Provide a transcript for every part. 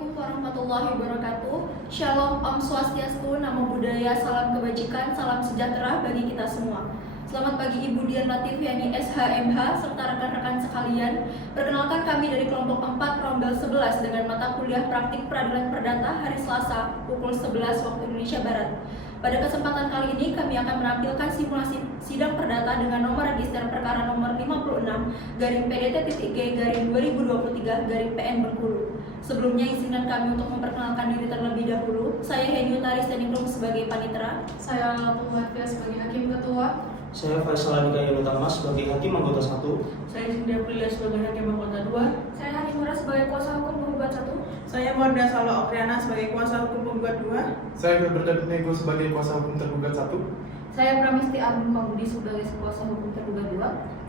Assalamualaikum warahmatullahi wabarakatuh. Shalom, Om Swastiastu, Namo Buddhaya, salam kebajikan, salam sejahtera bagi kita semua. Selamat pagi Ibu Dian Latif, yakni SHMH, serta rekan-rekan sekalian. Perkenalkan kami dari kelompok 4 Rombel 11 dengan mata kuliah praktik peradilan perdata hari Selasa pukul 11 waktu Indonesia Barat. Pada kesempatan kali ini kami akan menampilkan simulasi sidang perdata dengan nomor register perkara nomor 56/PDT.G/2023/PN Bengkulu. Sebelumnya izinkan kami untuk memperkenalkan diri terlebih dahulu. Saya Heni Utari Standing Room sebagai panitera. Saya Lalu Hafia sebagai hakim ketua. Saya Faisal Andika Yunutama sebagai hakim anggota 1. Saya Cynthia Prilia sebagai hakim anggota 2. Saya Hani Mura sebagai kuasa hukum penggugat 1. Saya Morda Salo Okriana sebagai kuasa hukum penggugat 2. Saya Gilbert Nego sebagai kuasa hukum tergugat 1. Saya Pramisti Agung Pambudi sebagai kuasa hukum tergugat 2.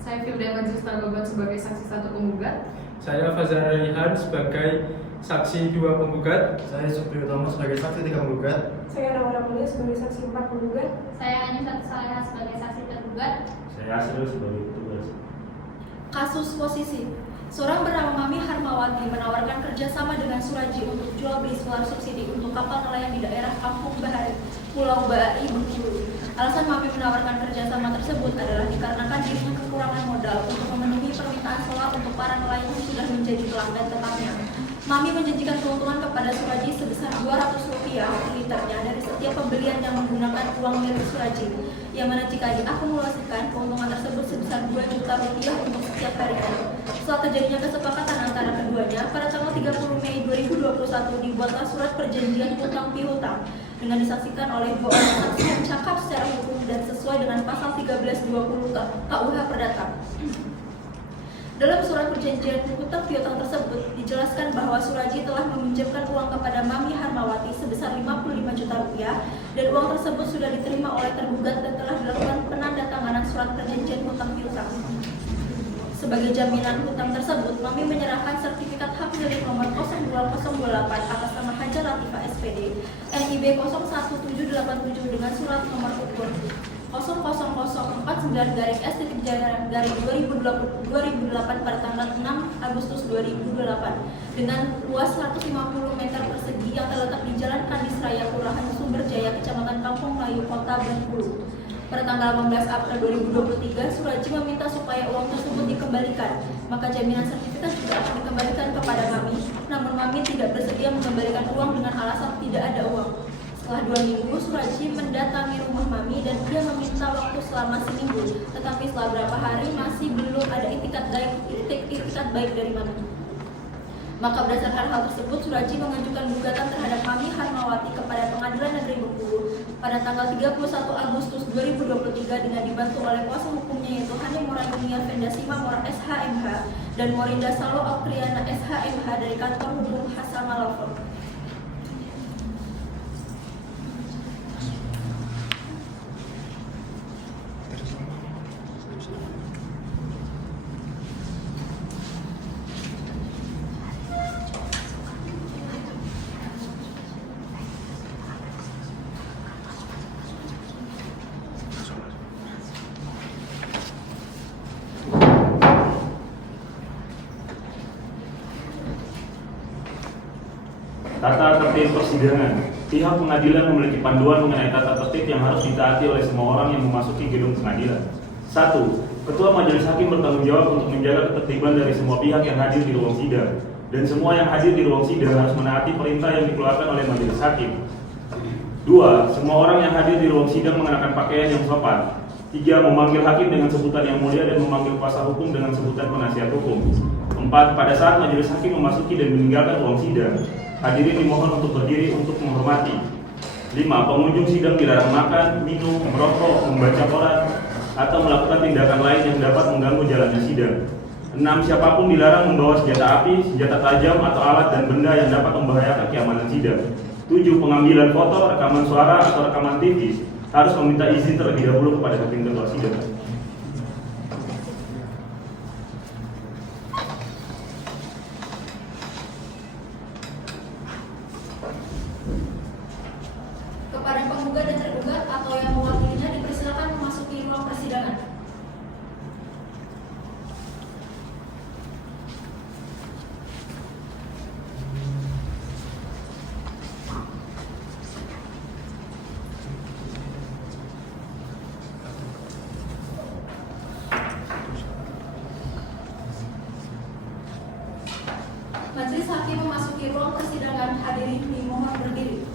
Saya Firda Majista Gobat sebagai saksi 1 penggugat. Saya Fazal Raihan sebagai saksi 2 penggugat. Saya Supri Utama sebagai saksi 3 penggugat. Saya Nawara Mulia sebagai saksi 4 penggugat. Saya Anissa Saleh sebagai saksi tergugat. Saya Asrul sebagai petugas. Kasus posisi. Seorang bernama Mami Harmawati menawarkan kerjasama dengan Suraji untuk jual beli solar subsidi untuk kapal nelayan di daerah Kampung Bahari, Pulau Bari, Bengkulu. Alasan Mami menawarkan kerjasama tersebut adalah dikarenakan dirinya kekurangan modal untuk memenuhi permintaan solar untuk para nelayan yang sudah menjadi pelanggan tetapnya. Mami menjanjikan keuntungan kepada Suraji sebesar Rp200 per liternya dari setiap pembelian yang menggunakan uang milik Suraji, yang mana jika diakumulasikan keuntungan tersebut sebesar Rp2 juta untuk setiap harinya. Setelah terjadinya kesepakatan antara keduanya, pada tanggal 30 Mei 2021 dibuatlah surat perjanjian hutang piutang dengan disaksikan oleh 2 orang saksi yang cakap secara hukum dan sesuai dengan pasal 1320 KUH Perdata. Dalam surat perjanjian hutang piutang tersebut dijelaskan bahwa Suraji telah meminjamkan uang kepada Mami Harmawati sebesar Rp55 juta dan uang tersebut sudah diterima oleh tergugat dan telah dilakukan penandatanganan surat perjanjian hutang piutang. Sebagai jaminan hutang tersebut, Mami menyerahkan sertifikat hak milik nomor 02028 atas nama Hajar Latifah SPD NIB 01787 dengan surat nomor ukur 00049-S-2008 pada tanggal 6 Agustus 2008 dengan luas 150 meter persegi yang terletak di Jalan Kandis Raya, Kelurahan Sumberjaya, Kecamatan Kampung Melayu, Kota Bengkulu. Pada tanggal 18 April 2023, Suraji meminta supaya uang tersebut dikembalikan, maka jaminan sertifikat juga akan dikembalikan kepada Mami, namun Mami tidak bersedia mengembalikan uang dengan alasan tidak ada uang. Setelah 2 minggu, Suraji mendatangi rumah Mami dan dia meminta waktu selama seminggu, tetapi setelah beberapa hari masih belum ada itikat baik dari Mami. Maka berdasarkan hal tersebut, Suraji mengajukan gugatan terhadap Mami Harmawati kepada Pengadilan Negeri Bengkulu pada tanggal 31 Agustus 2023 dengan dibantu oleh kuasa hukumnya yaitu Hani Murayunia Vendasima Mora SHMH dan Morinda Salo Okriana SHMH dari kantor hukum Hasama Law. Tata tertib persidangan. Pihak pengadilan memiliki panduan mengenai tata tertib yang harus ditaati oleh semua orang yang memasuki gedung pengadilan. 1. Ketua Majelis Hakim bertanggung jawab untuk menjaga ketertiban dari semua pihak yang hadir di ruang sidang, dan semua yang hadir di ruang sidang harus menaati perintah yang dikeluarkan oleh Majelis Hakim. 2. Semua orang yang hadir di ruang sidang mengenakan pakaian yang sopan. 3. Memanggil hakim dengan sebutan yang mulia dan memanggil kuasa hukum dengan sebutan penasihat hukum. 4. Pada saat Majelis Hakim memasuki dan meninggalkan ruang sidang, hadirin dimohon untuk berdiri untuk menghormati. 5. Pengunjung sidang dilarang makan, minum, merokok, membaca koran, atau melakukan tindakan lain yang dapat mengganggu jalannya sidang. 6. Siapapun dilarang membawa senjata api, senjata tajam, atau alat dan benda yang dapat membahayakan keamanan sidang. 7. Pengambilan foto, rekaman suara, atau rekaman TV harus meminta izin terlebih dahulu kepada hakim ketua sidang. Kepada penggugat dan tergugat atau yang mewakilinya dipersilakan memasuki ruang persidangan. ruang persidangan, hadirin dimohon berdiri.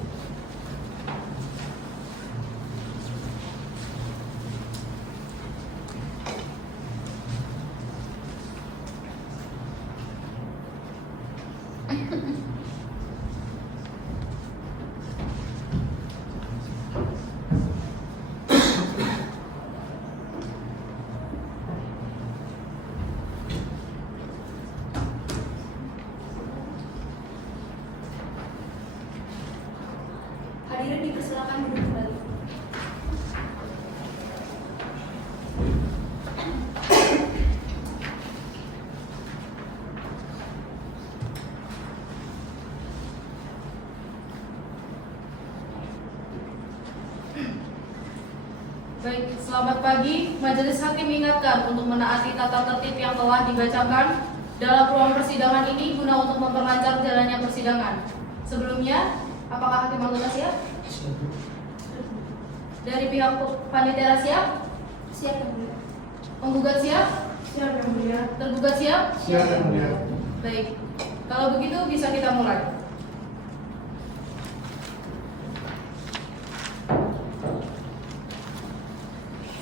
Hadirin dipersilakan duduk kembali. Baik, selamat pagi. Majelis Hakim ingatkan untuk menaati tata tertib yang telah dibacakan dalam ruang persidangan ini guna untuk memperlancar jalannya persidangan. Sebelumnya, apakah hakim anggota siap? Dari pihak panitia siap? Siap yang mulia. Penggugat siap? Siap yang mulia. Tergugat siap? Siap yang mulia. Baik, kalau begitu bisa kita mulai.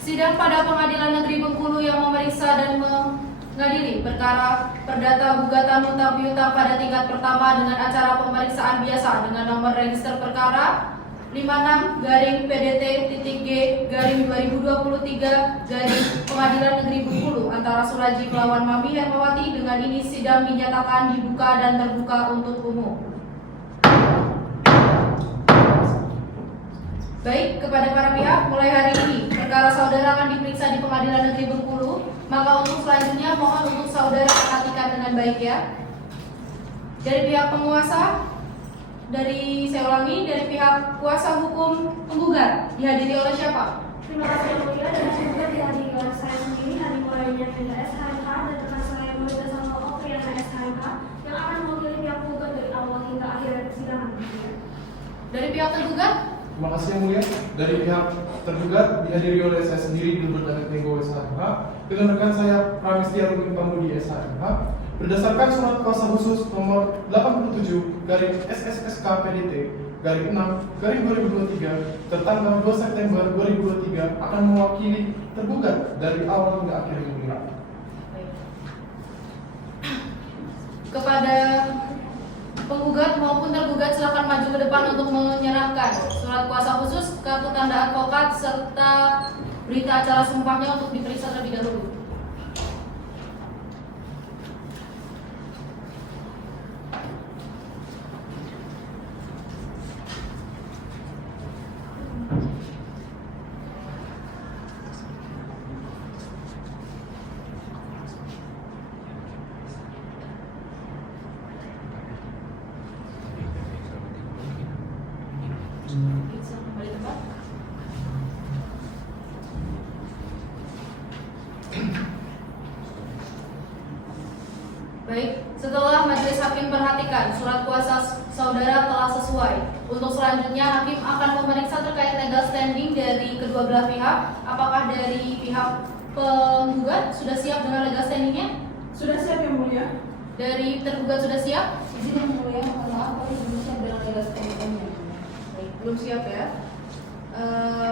Sidang pada Pengadilan Negeri Bengkulu yang memeriksa dan mengadili perkara perdata gugatan hutang piutang pada tingkat pertama dengan acara pemeriksaan biasa dengan nomor register perkara 56-PDT.G-2023 Pengadilan Negeri Bengkulu antara Suraji melawan Mami Hermawati. Dengan ini sidang dinyatakan dibuka dan terbuka untuk umum. Baik, kepada para pihak, mulai hari ini perkara saudara akan diperiksa di Pengadilan Negeri Bengkulu. Maka untuk selanjutnya mohon untuk saudara perhatikan dengan baik ya. Dari pihak penguasa, saya ulangi, dari pihak kuasa hukum penggugat dihadiri oleh siapa? Terima kasih yang mulia, dan juga dihadiri oleh saya sendiri, Hani Mulainya Hendra SHMH, dan rekan saya Mulida sama Opriana SHMH yang akan mewakili pihak penggugat dari awal hingga akhir persidangan. Dari pihak tergugat? Terima kasih yang mulia. Dari pihak tergugat dihadiri oleh saya sendiri Dilbert Danet Nego SHMH dengan rekan saya Pramestia Rubin Pamudi SHMH berdasarkan surat kuasa khusus nomor 87/SSSK-PDT/6/2023 tertanggal 2 September 2023 akan mewakili tergugat dari awal hingga akhir yang mulia. Kepada penggugat maupun tergugat silakan maju ke depan untuk menyerahkan surat kuasa khusus, kartu tanda advokat serta berita acara sumpahnya untuk diperiksa terlebih dahulu. Bisa kembali tempat. Baik, setelah majelis hakim perhatikan surat kuasa saudara telah sesuai. Untuk selanjutnya hakim akan memeriksa terkait legal standing dari kedua belah pihak. Apakah dari pihak penggugat sudah siap dengan legal standingnya? Sudah siap yang mulia. Dari tergugat sudah siap? Izin yang mulia, mohon maaf kalau belum siap dengan legal standing-nya. Baik, belum siap ya.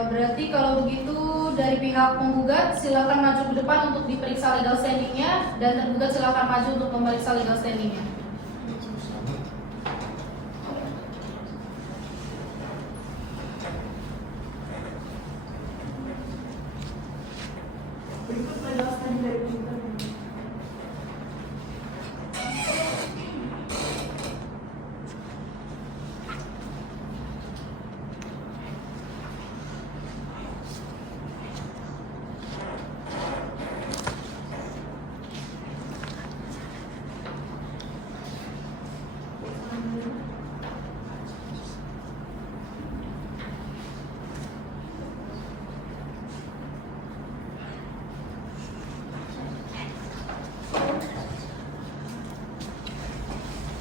Berarti kalau begitu dari pihak penggugat silakan maju ke depan untuk diperiksa legal standingnya, dan tergugat silakan maju untuk memeriksa legal standingnya. Berikut legal standing dari penggugat.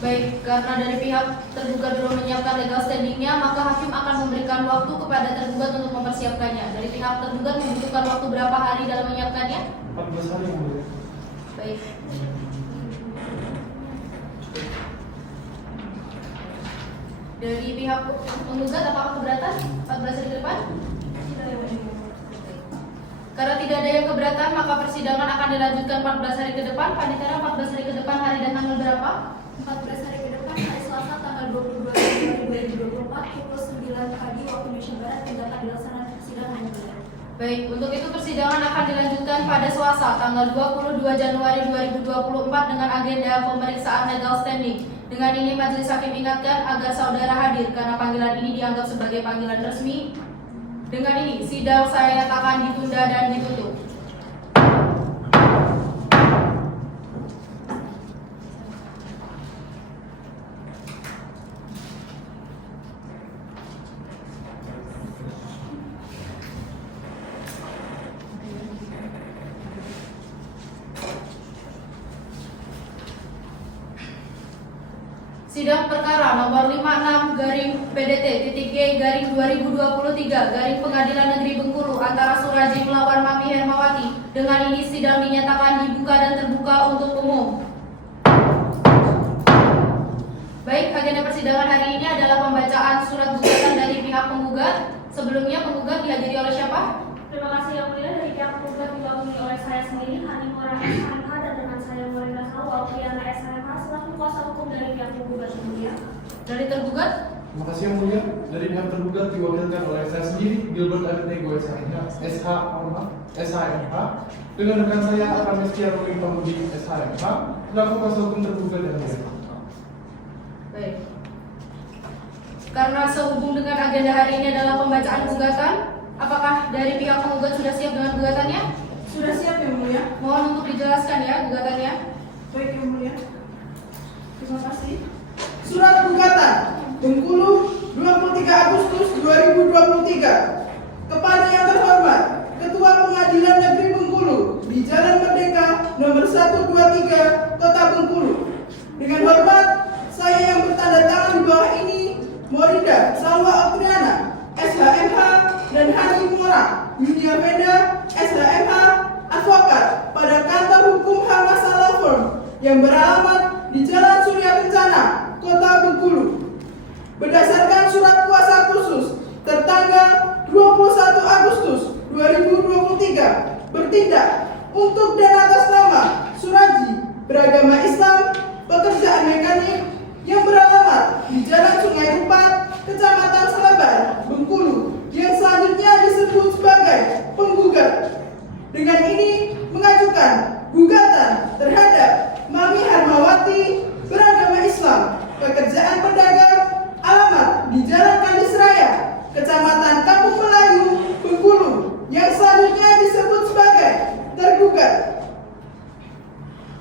Baik, karena dari pihak tergugat belum menyiapkan legal standingnya, maka hakim akan memberikan waktu kepada tergugat untuk mempersiapkannya. Dari pihak tergugat membutuhkan waktu berapa hari dalam menyiapkannya? 14 hari yang mulia. Baik. Dari pihak penggugat apakah keberatan? 14 hari ke depan? Karena tidak ada yang keberatan, maka persidangan akan dilanjutkan 14 hari ke depan. Panitera, 14 hari ke depan hari dan tanggal berapa? 14 hari ke depan, hari Selasa tanggal 22 Januari 2024 pukul 9 pagi waktu Indonesia Barat akan dilaksanakan persidangan yang benar. Baik, untuk itu persidangan akan dilanjutkan pada Selasa tanggal 22 Januari 2024 dengan agenda pemeriksaan legal standing. Dengan ini majelis hakim ingatkan agar saudara hadir karena panggilan ini dianggap sebagai panggilan resmi. Dengan ini sidang saya nyatakan ditunda dan ditutup. Sidang perkara nomor 56-PDT-G-2023 Pengadilan Negeri Bengkulu antara Suraji melawan Mami Hermawati. Dengan ini sidang dinyatakan dibuka dan terbuka untuk umum. Baik, agenda persidangan hari ini adalah pembacaan surat gugatan dari pihak penggugat. Sebelumnya penggugat dihadiri oleh siapa? Terima kasih yang mulia. Dari pihak penggugat diwakili oleh saya sendiri, Hanimora SHMH, dan dengan saya Morinda Salwa, Opriana SHMH, selaku kuasa hukum dari pihak penggugat yang mulia. Dari tergugat? Terima kasih yang mulia. Dari pihak tergugat diwakilkan oleh saya sendiri, Gilbert Abednego SHMH, dengan rekan saya Ramestia Ruling Pamudi SHMH, selaku kuasa hukum tergugat yang mulia. Baik. Karena sehubung dengan agenda hari ini adalah pembacaan gugatan, apakah dari pihak penggugat sudah siap dengan gugatannya? Sudah siap yang mulia. Mohon untuk dijelaskan ya gugatannya. Baik yang mulia. Terima kasih. Surat gugatan Bengkulu 23 Agustus 2023 kepada yang terhormat Ketua Pengadilan Negeri Bengkulu di Jalan Merdeka nomor 123 Kota Bengkulu. Dengan hormat, saya yang bertanda tangan di bawah ini, Morinda Salwa Opriana SHMH, dan Hanimora Yulia Venda SHMH, advokat pada kantor hukum Hamasa Law Firm yang beralamat di Jalan Surya Kencana, Kota Bengkulu. Berdasarkan surat kuasa khusus tertanggal 21 Agustus 2023 bertindak untuk dan atas nama Suraji beragama Islam, pekerjaan mekanik yang beralamat di Jalan Sungai Rupat, Kecamatan Selebar, Bengkulu, yang selanjutnya disebut sebagai penggugat. Dengan ini mengajukan gugatan terhadap Mami Hermawati beragama Islam, pekerjaan pedagang, alamat di Jalan Kandis Raya, Kecamatan Kampung Melayu, Bengkulu, yang selanjutnya disebut sebagai tergugat.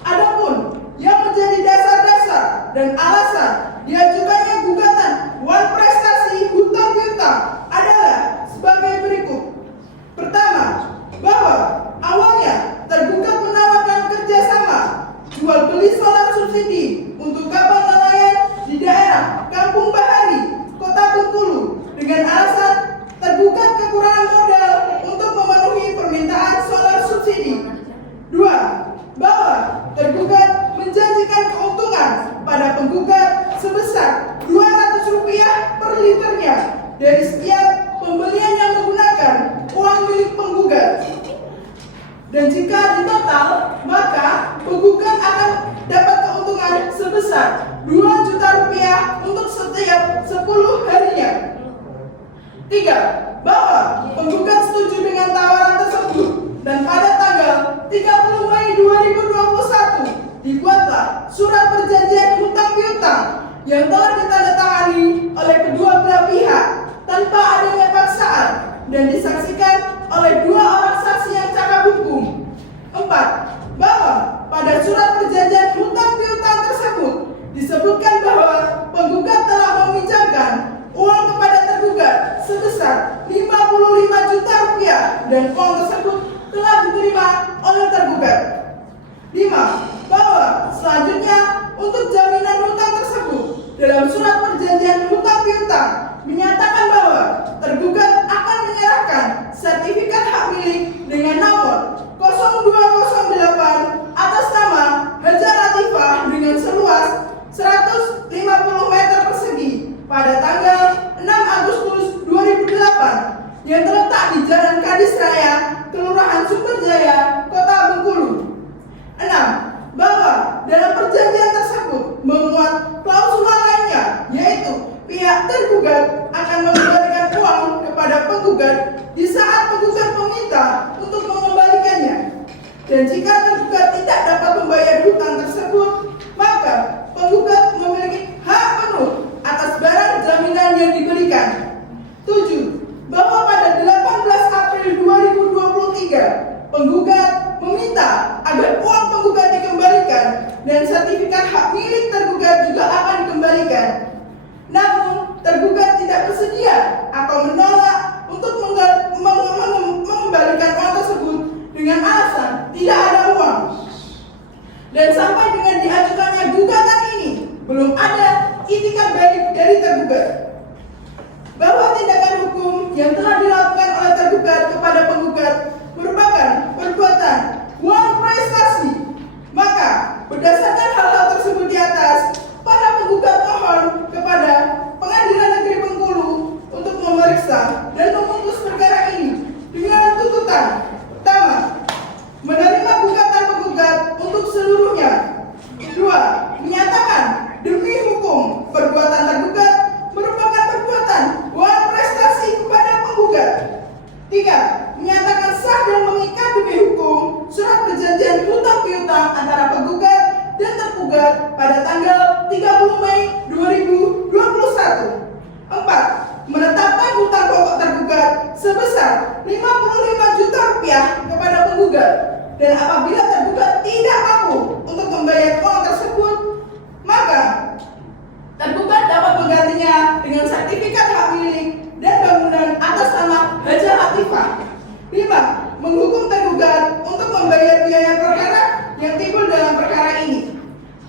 Adapun yang menjadi dasar-dasar dan alasan diajukannya gugatan wan prestasi hutang piutang adalah sebagai berikut. Pertama, bahwa awalnya tergugat menawarkan kerjasama jual beli solar subsidi untuk kapal nelayan di daerah Kampung Bahari, Kota Bengkulu, dengan alasan tergugat kekurangan modal untuk memenuhi permintaan solar subsidi. Dua, bahwa tergugat menjanjikan keuntungan pada penggugat sebesar Rp200 per liternya dari setiap pembelian yang menggunakan uang milik penggugat. Dan jika ditotal, maka penggugat akan dapat keuntungan sebesar Rp2 juta untuk setiap 10 harinya. Tiga, bahwa penggugat setuju dengan tawaran tersebut dan pada tanggal 30 Mei 2021 dibuatlah surat perjanjian hutang piutang yang telah ditandatangani oleh kedua belah pihak tanpa adanya paksaan dan disaksikan oleh dua orang saksi yang cakap hukum. Empat, bahwa pada surat perjanjian hutang piutang tersebut disebutkan bahwa penggugat telah meminjamkan uang kepada tergugat sebesar Rp55 juta dan uang tersebut telah diterima oleh tergugat. 5. Bahwa selanjutnya untuk jaminan hutang tersebut dalam surat perjanjian hutang piutang menyatakan bahwa tergugat akan menyerahkan dan sertifikat hak milik tergugat juga akan dikembalikan. Namun, tergugat tidak bersedia atau menolak untuk mengembalikan uang tersebut dengan alasan tidak ada uang. Dan sampai dengan diajukannya gugatan ini, belum ada itikat balik dari tergugat bahwa tindakan hukum yang telah dilakukan oleh tergugat kepada penggugat merupakan perbuatan uang prestasi. Maka, berdasarkan hal-hal tersebut di atas, para penggugat mohon kepada Pengadilan Negeri Bengkulu untuk memeriksa dan memutus perkara ini dengan tuntutan: pertama, menerima gugatan penggugat untuk seluruhnya. Kedua, menyatakan demi hukum perbuatan tergugat merupakan perbuatan uang prestasi kepada penggugat. Tiga, menyatakan sah dan mengikat demi hukum surat perjanjian hutang piutang antara penggugat dan tergugat pada tanggal 30 Mei 2021. Empat, menetapkan hutang pokok tergugat sebesar 55 juta rupiah kepada penggugat, dan apabila tergugat tidak mampu untuk membayar uang tersebut, maka tergugat dapat menggantinya dengan sertifikat hak milik dan bangunan atas nama Haja Latifah. 5. Menghukum tergugat untuk membayar biaya perkara yang timbul dalam perkara ini.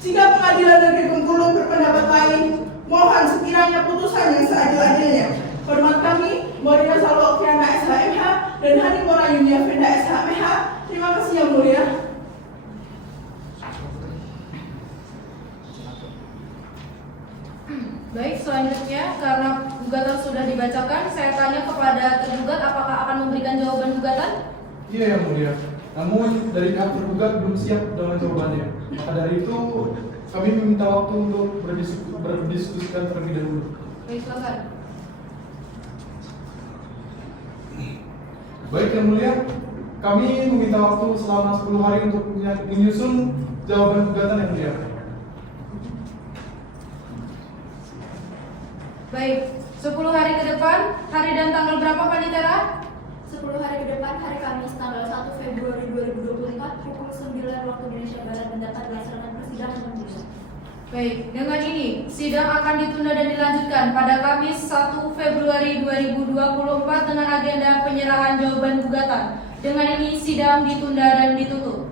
Jika Pengadilan Negeri Bengkulu berpendapat lain, mohon sekiranya putusan yang seadil-adilnya. Hormat kami, Morina Salwa Oktiana SHMH dan Hani Mora Yunia Venda SHMH. Terima kasih yang mulia. Baik, selanjutnya karena gugatan sudah dibacakan, saya tanya kepada tergugat apakah akan memberikan jawaban gugatan? Iya yang mulia. Namun dari pihak tergugat belum siap dengan jawabannya. Maka dari itu kami meminta waktu untuk berdiskusikan terlebih dahulu. Baik, silakan. Baik yang mulia, kami meminta waktu selama 10 hari untuk menyusun jawaban gugatan yang mulia. Baik, 10 hari ke depan, hari dan tanggal berapa Panitera? 10 hari ke depan, hari Kamis tanggal 1 Februari 2024 pukul 9 waktu Indonesia Barat mendapat dilaksanakan persidangan pembunuhan. Baik, dengan ini sidang akan ditunda dan dilanjutkan pada Kamis 1 Februari 2024 dengan agenda penyerahan jawaban gugatan. Dengan ini sidang ditunda dan ditutup.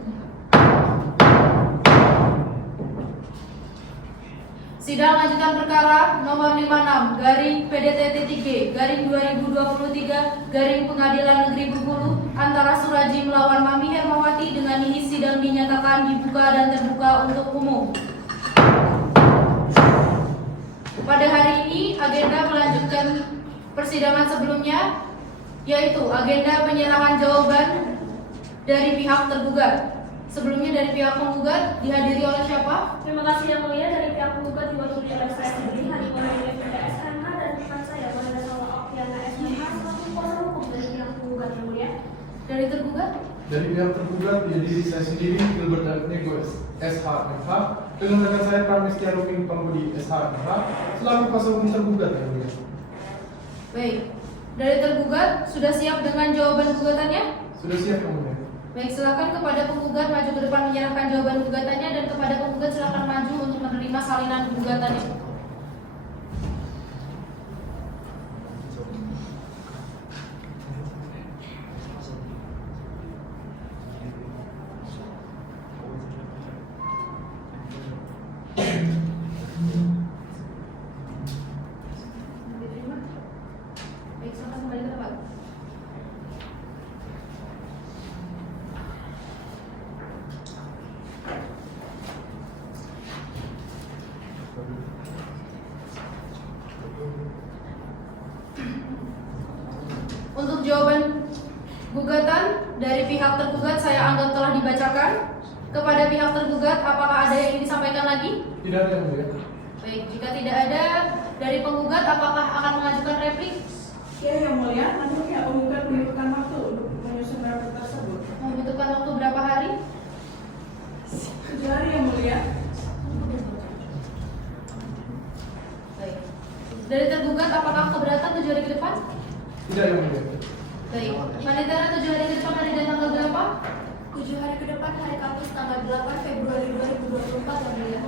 Sidang lanjutan perkara nomor 56 garing PDT-G garing 2023 garing Pengadilan Negeri Bengkulu antara Suraji melawan Mami Hermawati. Dengan ini sidang dinyatakan dibuka dan terbuka untuk umum. Pada hari ini agenda melanjutkan persidangan sebelumnya, yaitu agenda penyerahan jawaban dari pihak tergugat. Sebelumnya dari pihak penggugat dihadiri oleh siapa? Terima kasih yang mulia. Dari pihak penggugat diwakili oleh saya sendiri, Hani Mora Yunia Venda SHMH, dan rekan saya Morina Salwa Oktiana SHMH selaku kuasa hukum dari pihak penggugat yang mulia. Dari tergugat? Dari pihak tergugat dihadiri saya sendiri, Gilbert Nego SHMH, dengan rekan saya Pramestia Ruming Pambudi SHMH selaku kuasa hukum tergugat yang mulia. Baik, dari tergugat sudah siap dengan jawaban gugatannya? Sudah siap yang mulia. Baik, silakan kepada penggugat maju ke depan menyerahkan jawaban gugatannya, dan kepada penggugat silakan maju untuk menerima salinan gugatannya. Baik, silakan kembali ke tempat. Untuk jawaban gugatan dari pihak tergugat saya anggap telah dibacakan. Kepada pihak tergugat, apakah ada yang ingin disampaikan lagi? Tidak ada yang mulia. Baik, jika tidak ada, dari penggugat apakah akan mengajukan replik? Ya yang mulia, namun pihak penggugat membutuhkan waktu untuk menyusun replik tersebut. Membutuhkan waktu berapa hari? 7 hari yang mulia. Baik. Dari tergugat, apakah keberatan 7 hari ke depan? Tidak yang mulia. Baik. Panitera 7 hari ke depan hari dan tanggal berapa? 7 hari ke depan, hari Kamis tanggal 8 Februari 2024 yang mulia.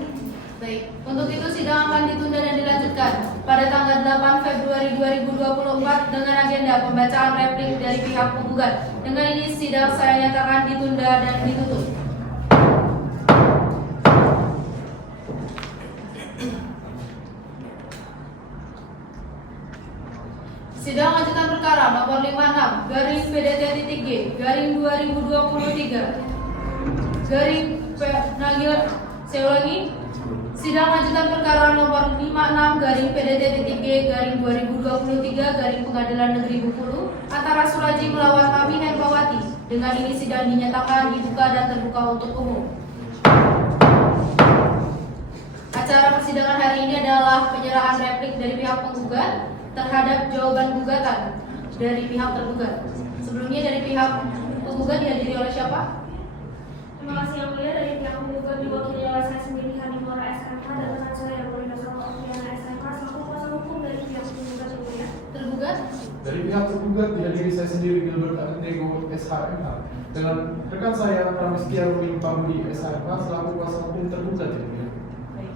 Baik, untuk itu sidang akan ditunda dan dilanjutkan pada tanggal 8 Februari 2024 dengan agenda pembacaan replik dari pihak penggugat. Dengan ini sidang saya nyatakan ditunda dan ditutup. Sidang lanjutan perkara nomor 56 garing PDT-G garing 2023 garing saya ulangi. Sidang lanjutan perkara nomor 56 garing PDT-G garing 2023 garing Pengadilan Negeri Bengkulu antara Suraji melawan Mami Hermawati. Dengan ini sidang dinyatakan dibuka dan terbuka untuk umum. Acara persidangan hari ini adalah penyerahan replik dari pihak penggugat terhadap jawaban gugatan dari pihak tergugat. Sebelumnya dari pihak penggugat dihadiri oleh siapa? Terima kasih yang mulia. Dari pihak penggugat diwakili oleh saya sendiri Hanimora SMK dan rekan saya yang boleh bersama Okiana SMK selaku kuasa hukum dari pihak penggugat yang mulia. Tergugat? Dari pihak tergugat dihadiri saya sendiri Gilbert Abednego SHMH dengan rekan saya Pramistia Ruling Pamudi SHMH selaku kuasa hukum tergugat yang mulia. Baik.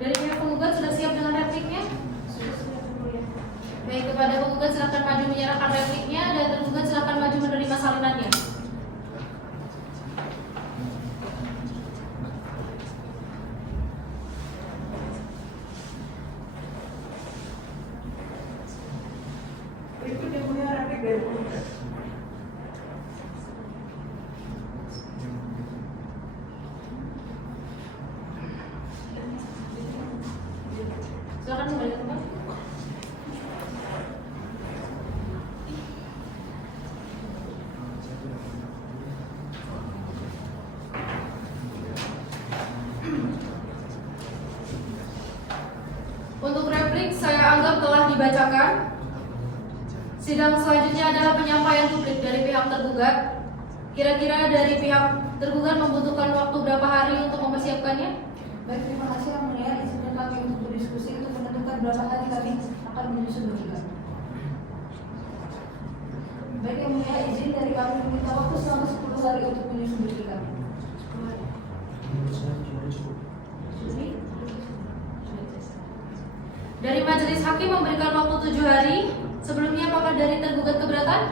Dari pihak penggugat sudah siap dengan repliknya? Baik, kepada penggugat silakan maju menyerahkan repliknya dan tergugat silakan maju menerima salinannya. Berikut yang mulia replik dari penggugat. Silakan kembali ke tempat. Untuk replik saya anggap telah dibacakan. Sidang selanjutnya adalah penyampaian publik dari pihak tergugat. Kira-kira dari pihak tergugat membutuhkan waktu berapa hari untuk mempersiapkannya? Baik, terima kasih yang mulia. Izinkan kami untuk berdiskusi untuk menentukan berapa hari kami akan menyusun berita. Baik yang mulia, izin dari kami meminta waktu selama 10 hari untuk menyusun berita kami. Dari majelis hakim memberikan waktu 7 hari. Sebelumnya apakah dari tergugat keberatan?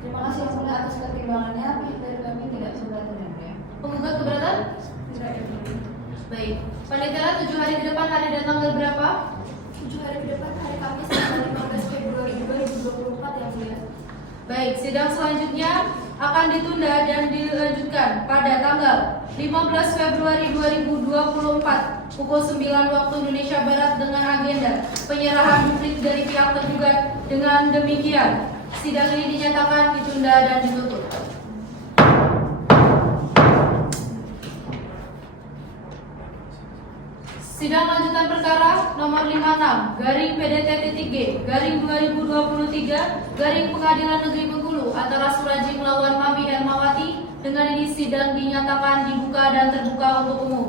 Terima kasih yang mulia atas pertimbangannya. Pihak dari kami tidak keberatan yang mulia. Penggugat keberatan? Tidak yang mulia. Baik. Panitera 7 hari ke depan hari dan tanggal berapa? 7 hari ke depan hari Kamis tanggal 15 Februari 2024 yang mulia. Baik, sidang selanjutnya akan ditunda dan dilanjutkan pada tanggal 15 Februari 2024 pukul 9 waktu Indonesia Barat dengan agenda penyerahan publik dari pihak tergugat. Dengan demikian, sidang ini dinyatakan ditunda dan ditutup. Sidang lanjutan perkara nomor 56 garing PDT-G garing 2023 garing Pengadilan Negeri Bengkulu antara Suraji melawan Mami Hermawati. Dengan ini sidang dinyatakan dibuka dan terbuka untuk umum.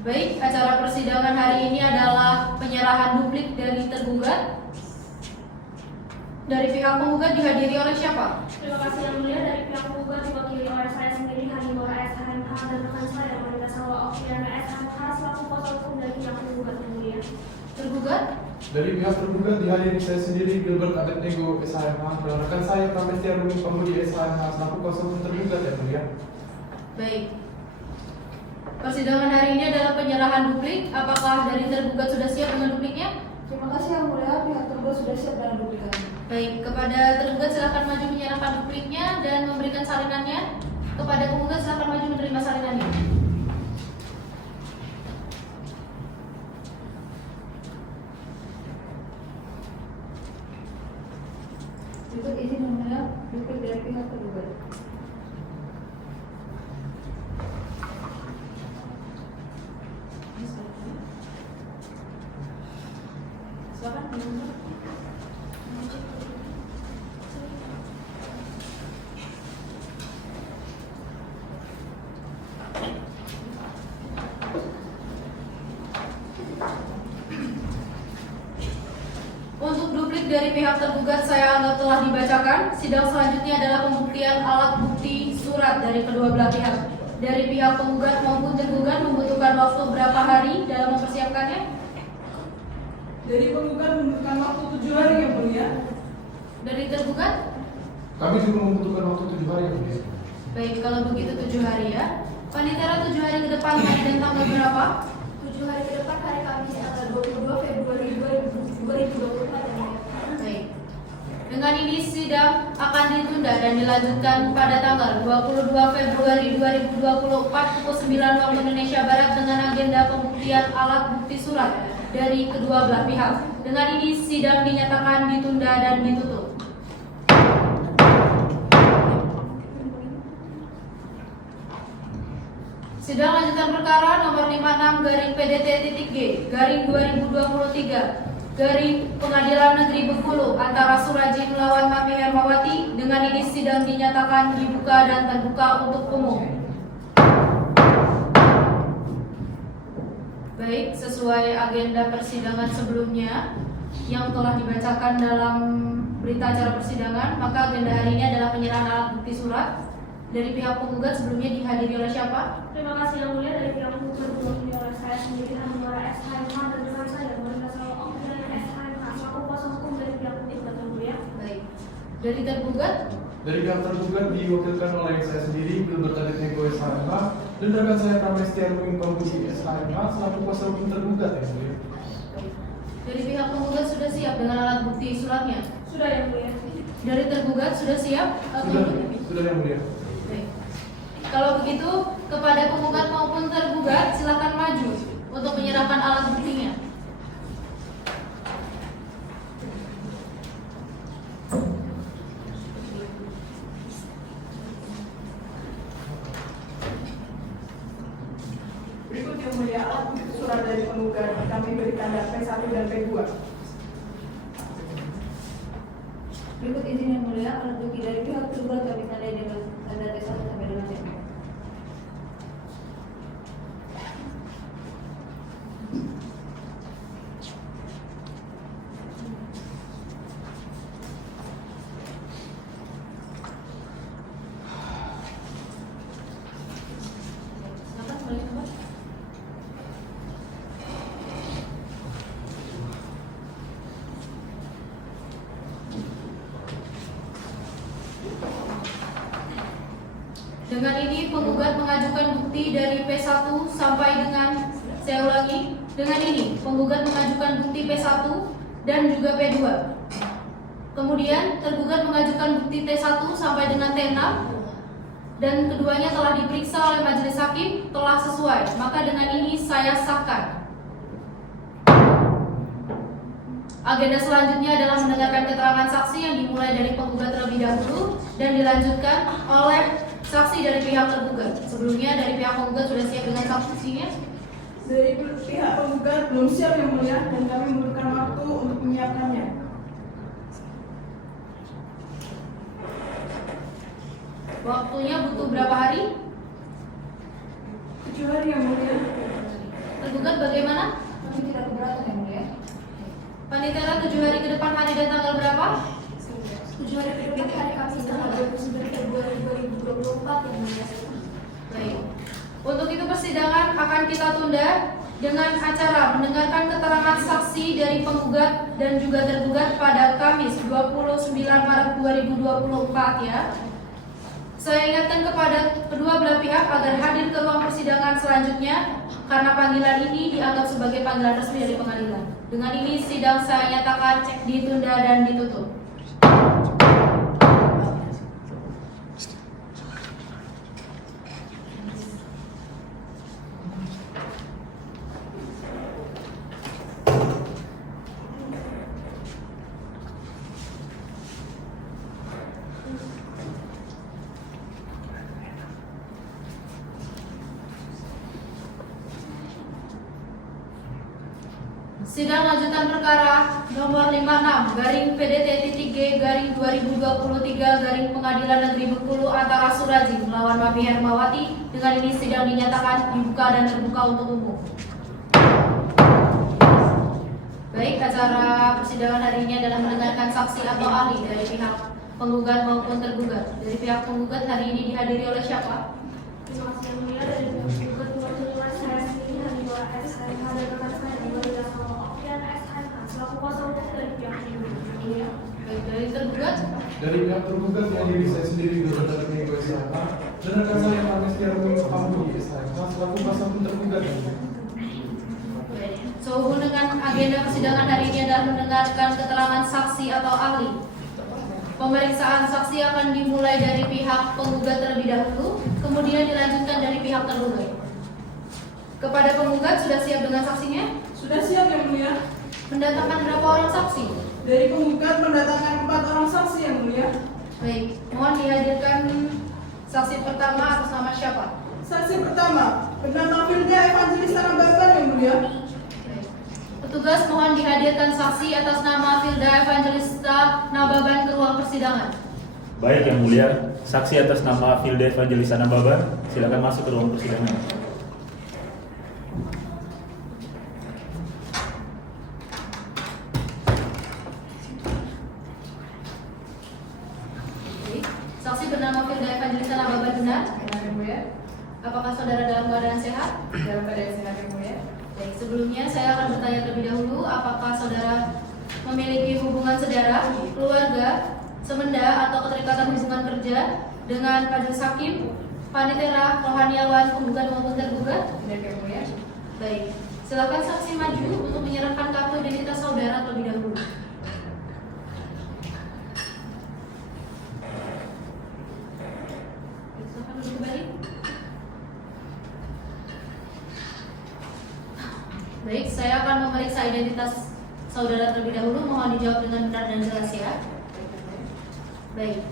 Baik, acara persidangan hari ini adalah penyerahan duplik dari tergugat. Dari pihak penggugat dihadiri oleh siapa? Terima kasih yang mulia. Dari pihak penggugat diwakili oleh saya sendiri Hanimora SHMH dan rekan saya Wanita Salwa Okiana SHMH selaku kuasa hukum dari pihak penggugat yang mulia. Tergugat? Dari pihak tergugat dihadiri saya sendiri Gilbert Abednego SHMH dan rekan saya Pramistia Ruling Pamudi SHMH selaku kuasa hukum tergugat yang mulia. Baik. Persidangan hari ini adalah penyerahan duplik. Apakah dari tergugat sudah siap dengan dupliknya? Terima kasih yang mulia. Pihak tergugat sudah siap dengan duplik. Baik, kepada tergugat silakan maju menyerahkan dupliknya dan memberikan salinannya. Kepada penggugat silakan maju menerima salinannya. Berikut izin yang mulia duplik dari pihak tergugat. Silakan. Untuk duplik dari pihak tergugat saya anggap telah dibacakan. Sidang selanjutnya adalah pembuktian alat bukti surat surat dari kedua belah pihak. Dari pihak penggugat maupun tergugat membutuhkan waktu berapa hari dalam mempersiapkannya? Dari penggugat membutuhkan waktu 7 hari yang mulia. Dari tergugat? Kami juga membutuhkan waktu 7 hari yang mulia. Baik, kalau begitu 7 hari ya. Panitera 7 hari ke depan hari dan tanggal berapa? 7 hari ke depan hari Kamis tanggal 22 Februari 2024 yang mulia. Baik. Dengan ini sidang akan ditunda dan dilanjutkan pada tanggal 22 Februari 2024 pukul 9 waktu Indonesia Barat dengan agenda pembuktian alat bukti surat dari kedua belah pihak. Dengan ini sidang dinyatakan ditunda dan ditutup. Sidang lanjutan perkara nomor 56 garing PDT.G garing 2023 garing Pengadilan Negeri Bengkulu antara Suraji melawan Mami Hermawati. Dengan ini sidang dinyatakan dibuka dan terbuka untuk umum. Baik, sesuai agenda persidangan sebelumnya yang telah dibacakan dalam berita acara persidangan, maka agenda hari ini adalah penyerahan alat bukti surat. Dari pihak penggugat sebelumnya dihadiri oleh siapa? Terima kasih yang mulia. Dari pihak penggugat dihadiri oleh saya sendiri, Hanwara SHMH, dan dengan saya Monika Salom dari SHMH selaku kuasa hukum dari pihak penggugat yang mulia. Baik. Dari tergugat? Dari pihak tergugat diwakilkan oleh saya sendiri, Gilbert Adit Nego SHMH, dan rekan saya Pramestia Ruming Pambudi SHMH selaku kuasa hukum tergugat yang mulia. Dari pihak penggugat sudah siap dengan alat bukti suratnya? Sudah yang mulia. Dari tergugat sudah siap? Sudah yang mulia. Baik. Kalau begitu, kepada penggugat maupun tergugat silakan maju untuk menyerahkan alat buktinya. Berikut yang mulia alat bukti surat dari penggugat kami beri tanda P1 dan P2. Berikut izin yang mulia alat bukti dari pihak tergugat kami tandai dengan tanda T1 sampai dengan T4. Silakan boleh coba. Dengan ini penggugat mengajukan bukti dari P1 sampai dengan, saya ulangi, dengan ini penggugat mengajukan bukti P1 dan juga P2. Kemudian tergugat mengajukan bukti T1 sampai dengan T6 dan keduanya telah diperiksa oleh majelis hakim, telah sesuai. Maka dengan ini saya sahkan. Agenda selanjutnya adalah mendengarkan keterangan saksi yang dimulai dari penggugat terlebih dahulu dan dilanjutkan oleh saksi dari pihak tergugat. Sebelumnya dari pihak penggugat sudah siap dengan saksinya? Dari pihak penggugat belum siap yang mulia dan kami membutuhkan waktu untuk menyiapkannya. Waktunya butuh berapa hari? 7 hari yang mulia. Tergugat bagaimana? Kami tidak keberatan yang mulia. Panitera 7 hari ke depan hari dan tanggal berapa? 7 hari ke depan hari Kamis tanggal 29 Februari 2024 yang mulia. Baik. Untuk itu persidangan akan kita tunda dengan acara mendengarkan keterangan saksi dari penggugat dan juga tergugat pada Kamis 29 Maret 2024 ya. Saya ingatkan kepada kedua belah pihak agar hadir ke ruang persidangan selanjutnya karena panggilan ini dianggap sebagai panggilan resmi dari pengadilan. Dengan ini sidang saya nyatakan ditunda dan ditutup. Sidang lanjutan perkara nomor 56 garing PDT.G garing 2023 garing Pengadilan Negeri Bengkulu antara Suraji melawan Mami Hermawati. Dengan ini sidang dinyatakan dibuka dan terbuka untuk umum. Baik, acara persidangan hari ini adalah mendengarkan saksi atau ahli dari pihak penggugat maupun tergugat. Dari pihak penggugat hari ini dihadiri oleh siapa? Terima kasih yang mulia. Dari penggugat mewakili saya sendiri Hanifah SHMH dan rekan saya Ibadah sama Okian SHMH selaku kuasa hukum dari pihak penggugat. Baik, dari tergugat. Dari pihak tergugat dihadiri saya sendiri Dr. David Nego SHMH dan rekan saya Pramesia Rumi Pamudi SHMH selaku kuasa hukum tergugat. Sehubung dengan agenda persidangan hari ini adalah mendengarkan keterangan saksi atau ahli. Pemeriksaan saksi akan dimulai dari pihak penggugat terlebih dahulu, kemudian dilanjutkan dari pihak tergugat. Kepada penggugat, sudah siap dengan saksinya? Sudah siap yang mulia. Mendatangkan berapa orang saksi? Dari penggugat mendatangkan 4 orang saksi yang mulia. Baik, mohon dihadirkan saksi pertama atas nama siapa? Saksi pertama, bernama Filda Evangelista Nababan yang mulia. Petugas mohon dihadirkan saksi atas nama Filda Evangelista Nababan ke ruang persidangan. Baik yang mulia, saksi atas nama Filda Evangelista Nababan, silakan masuk ke ruang persidangan. Saksi bernama Filda Evangelista Nababan benar? Benar yang mulia. Apakah saudara dalam keadaan sehat? Dalam keadaan sehat yang mulia. Baik, sebelumnya saya akan bertanya terlebih dahulu, apakah saudara memiliki hubungan saudara, keluarga, semenda atau keterikatan hubungan kerja dengan majelis hakim, panitera, rohaniawan, penggugat maupun tergugat? Benar yang mulia. Baik, silakan saksi maju untuk menyerahkan kartu identitas saudara terlebih dahulu. Silakan duduk kembali. Baik, saya akan memeriksa identitas saudara terlebih dahulu. Mohon dijawab dengan benar dan jelas ya. Baik.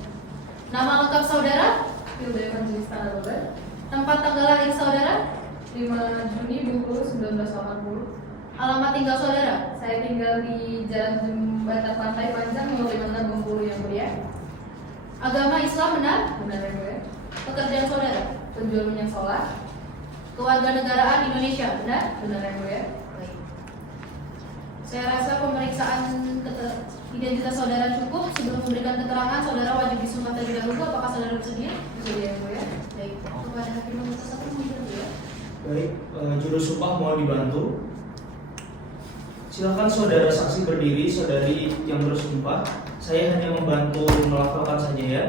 Nama lengkap saudara? Filda Evangelista Nababan. Tempat tanggal lahir saudara? 5 Juni 1980. Alamat tinggal saudara? Saya tinggal di Jalan Jembatan Pantai Panjang nomor 56 Bengkulu yang mulia. Agama Islam benar? Benar yang mulia. Pekerjaan saudara? Penjual minyak solar. Kewarganegaraan Indonesia benar? Benar yang mulia. Saya rasa pemeriksaan identitas saudara cukup. Sebelum memberikan keterangan, saudara wajib disumpah terlebih dahulu. Apakah saudara bersedia? Bersedia yang mulia. Baik, kepada hakim nomor 1 mungkin ya. Baik, juru sumpah mohon dibantu. Silakan saudara saksi berdiri, saudari yang bersumpah. Saya hanya membantu melafalkan saja ya.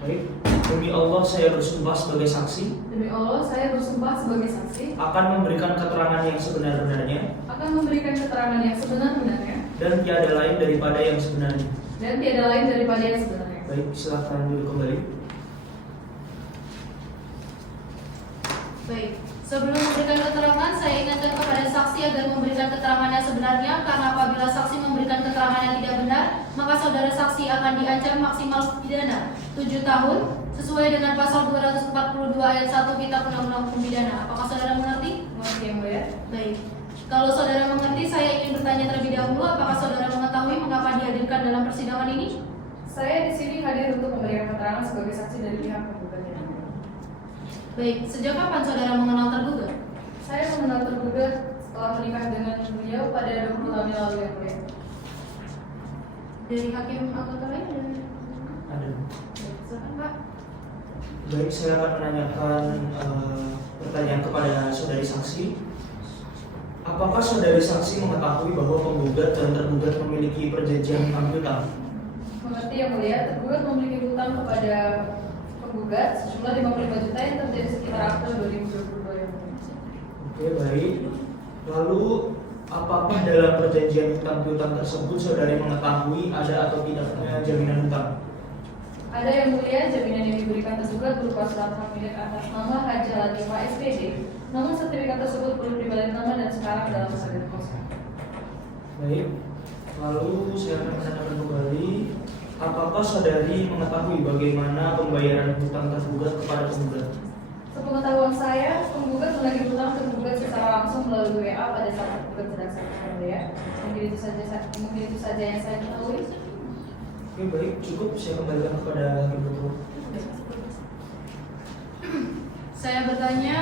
Baik, demi Allah saya bersumpah sebagai saksi. Demi Allah, saya bersumpah sebagai saksi Akan memberikan keterangan yang sebenar-benarnya. akan memberikan keterangan yang sebenar-benarnya Dan tiada lain daripada yang sebenarnya. dan tiada lain daripada yang sebenarnya. Baik, silakan duduk kembali. Baik, sebelum memberikan keterangan, saya ingatkan kepada saksi agar memberikan keterangan yang sebenarnya, karena apabila saksi memberikan keterangan yang tidak benar, maka saudara saksi akan diancam maksimal pidana 7 tahun sesuai dengan pasal 242 ayat 1 Kitab Undang-Undang Hukum Pidana. Apakah saudara mengerti? Mengerti yang mulia. Baik. Kalau saudara mengerti, saya ingin bertanya terlebih dahulu, apakah saudara mengetahui mengapa dihadirkan dalam persidangan ini? Saya di sini hadir untuk memberikan keterangan sebagai saksi dari pihak penggugat. Baik, sejak kapan saudara mengenal tergugat? Saya mengenal tergugat setelah menikah dengan beliau pada 20 tahun yang lalu yang mulia. Dari hakim anggota lain? Ada. Baik, silakan Pak. Baik, saya akan menanyakan pertanyaan kepada saudari saksi. Apakah saudari saksi mengetahui bahwa penggugat dan tergugat memiliki perjanjian hutang piutang? Mengerti yang mulia, tergugat memiliki hutang kepada penggugat sejumlah 55 juta yang terjadi sekitar April 2022 yang mulia. Oke, baik. Lalu, apakah dalam perjanjian hutang piutang tersebut saudari mengetahui ada atau tidaknya jaminan hutang? Ada yang mulia, jaminan yang diberikan tergugat berupa surat hak milik atas nama Haja Latifah SPD. Namun sertifikat tersebut belum dibalik nama dan sekarang dalam sadar kosong. Baik. Lalu saya akan menanyakan kembali, apakah saudari mengetahui bagaimana pembayaran hutang tergugat kepada penggugat? Sepengetahuan saya, penggugat menagih hutang tergugat secara langsung melalui WA pada saat tergugat sedang sakit ya. Mungkin itu saja yang saya ketahui. Oke, baik, cukup. Saya kembalikan kepada hakim ketua. Saya bertanya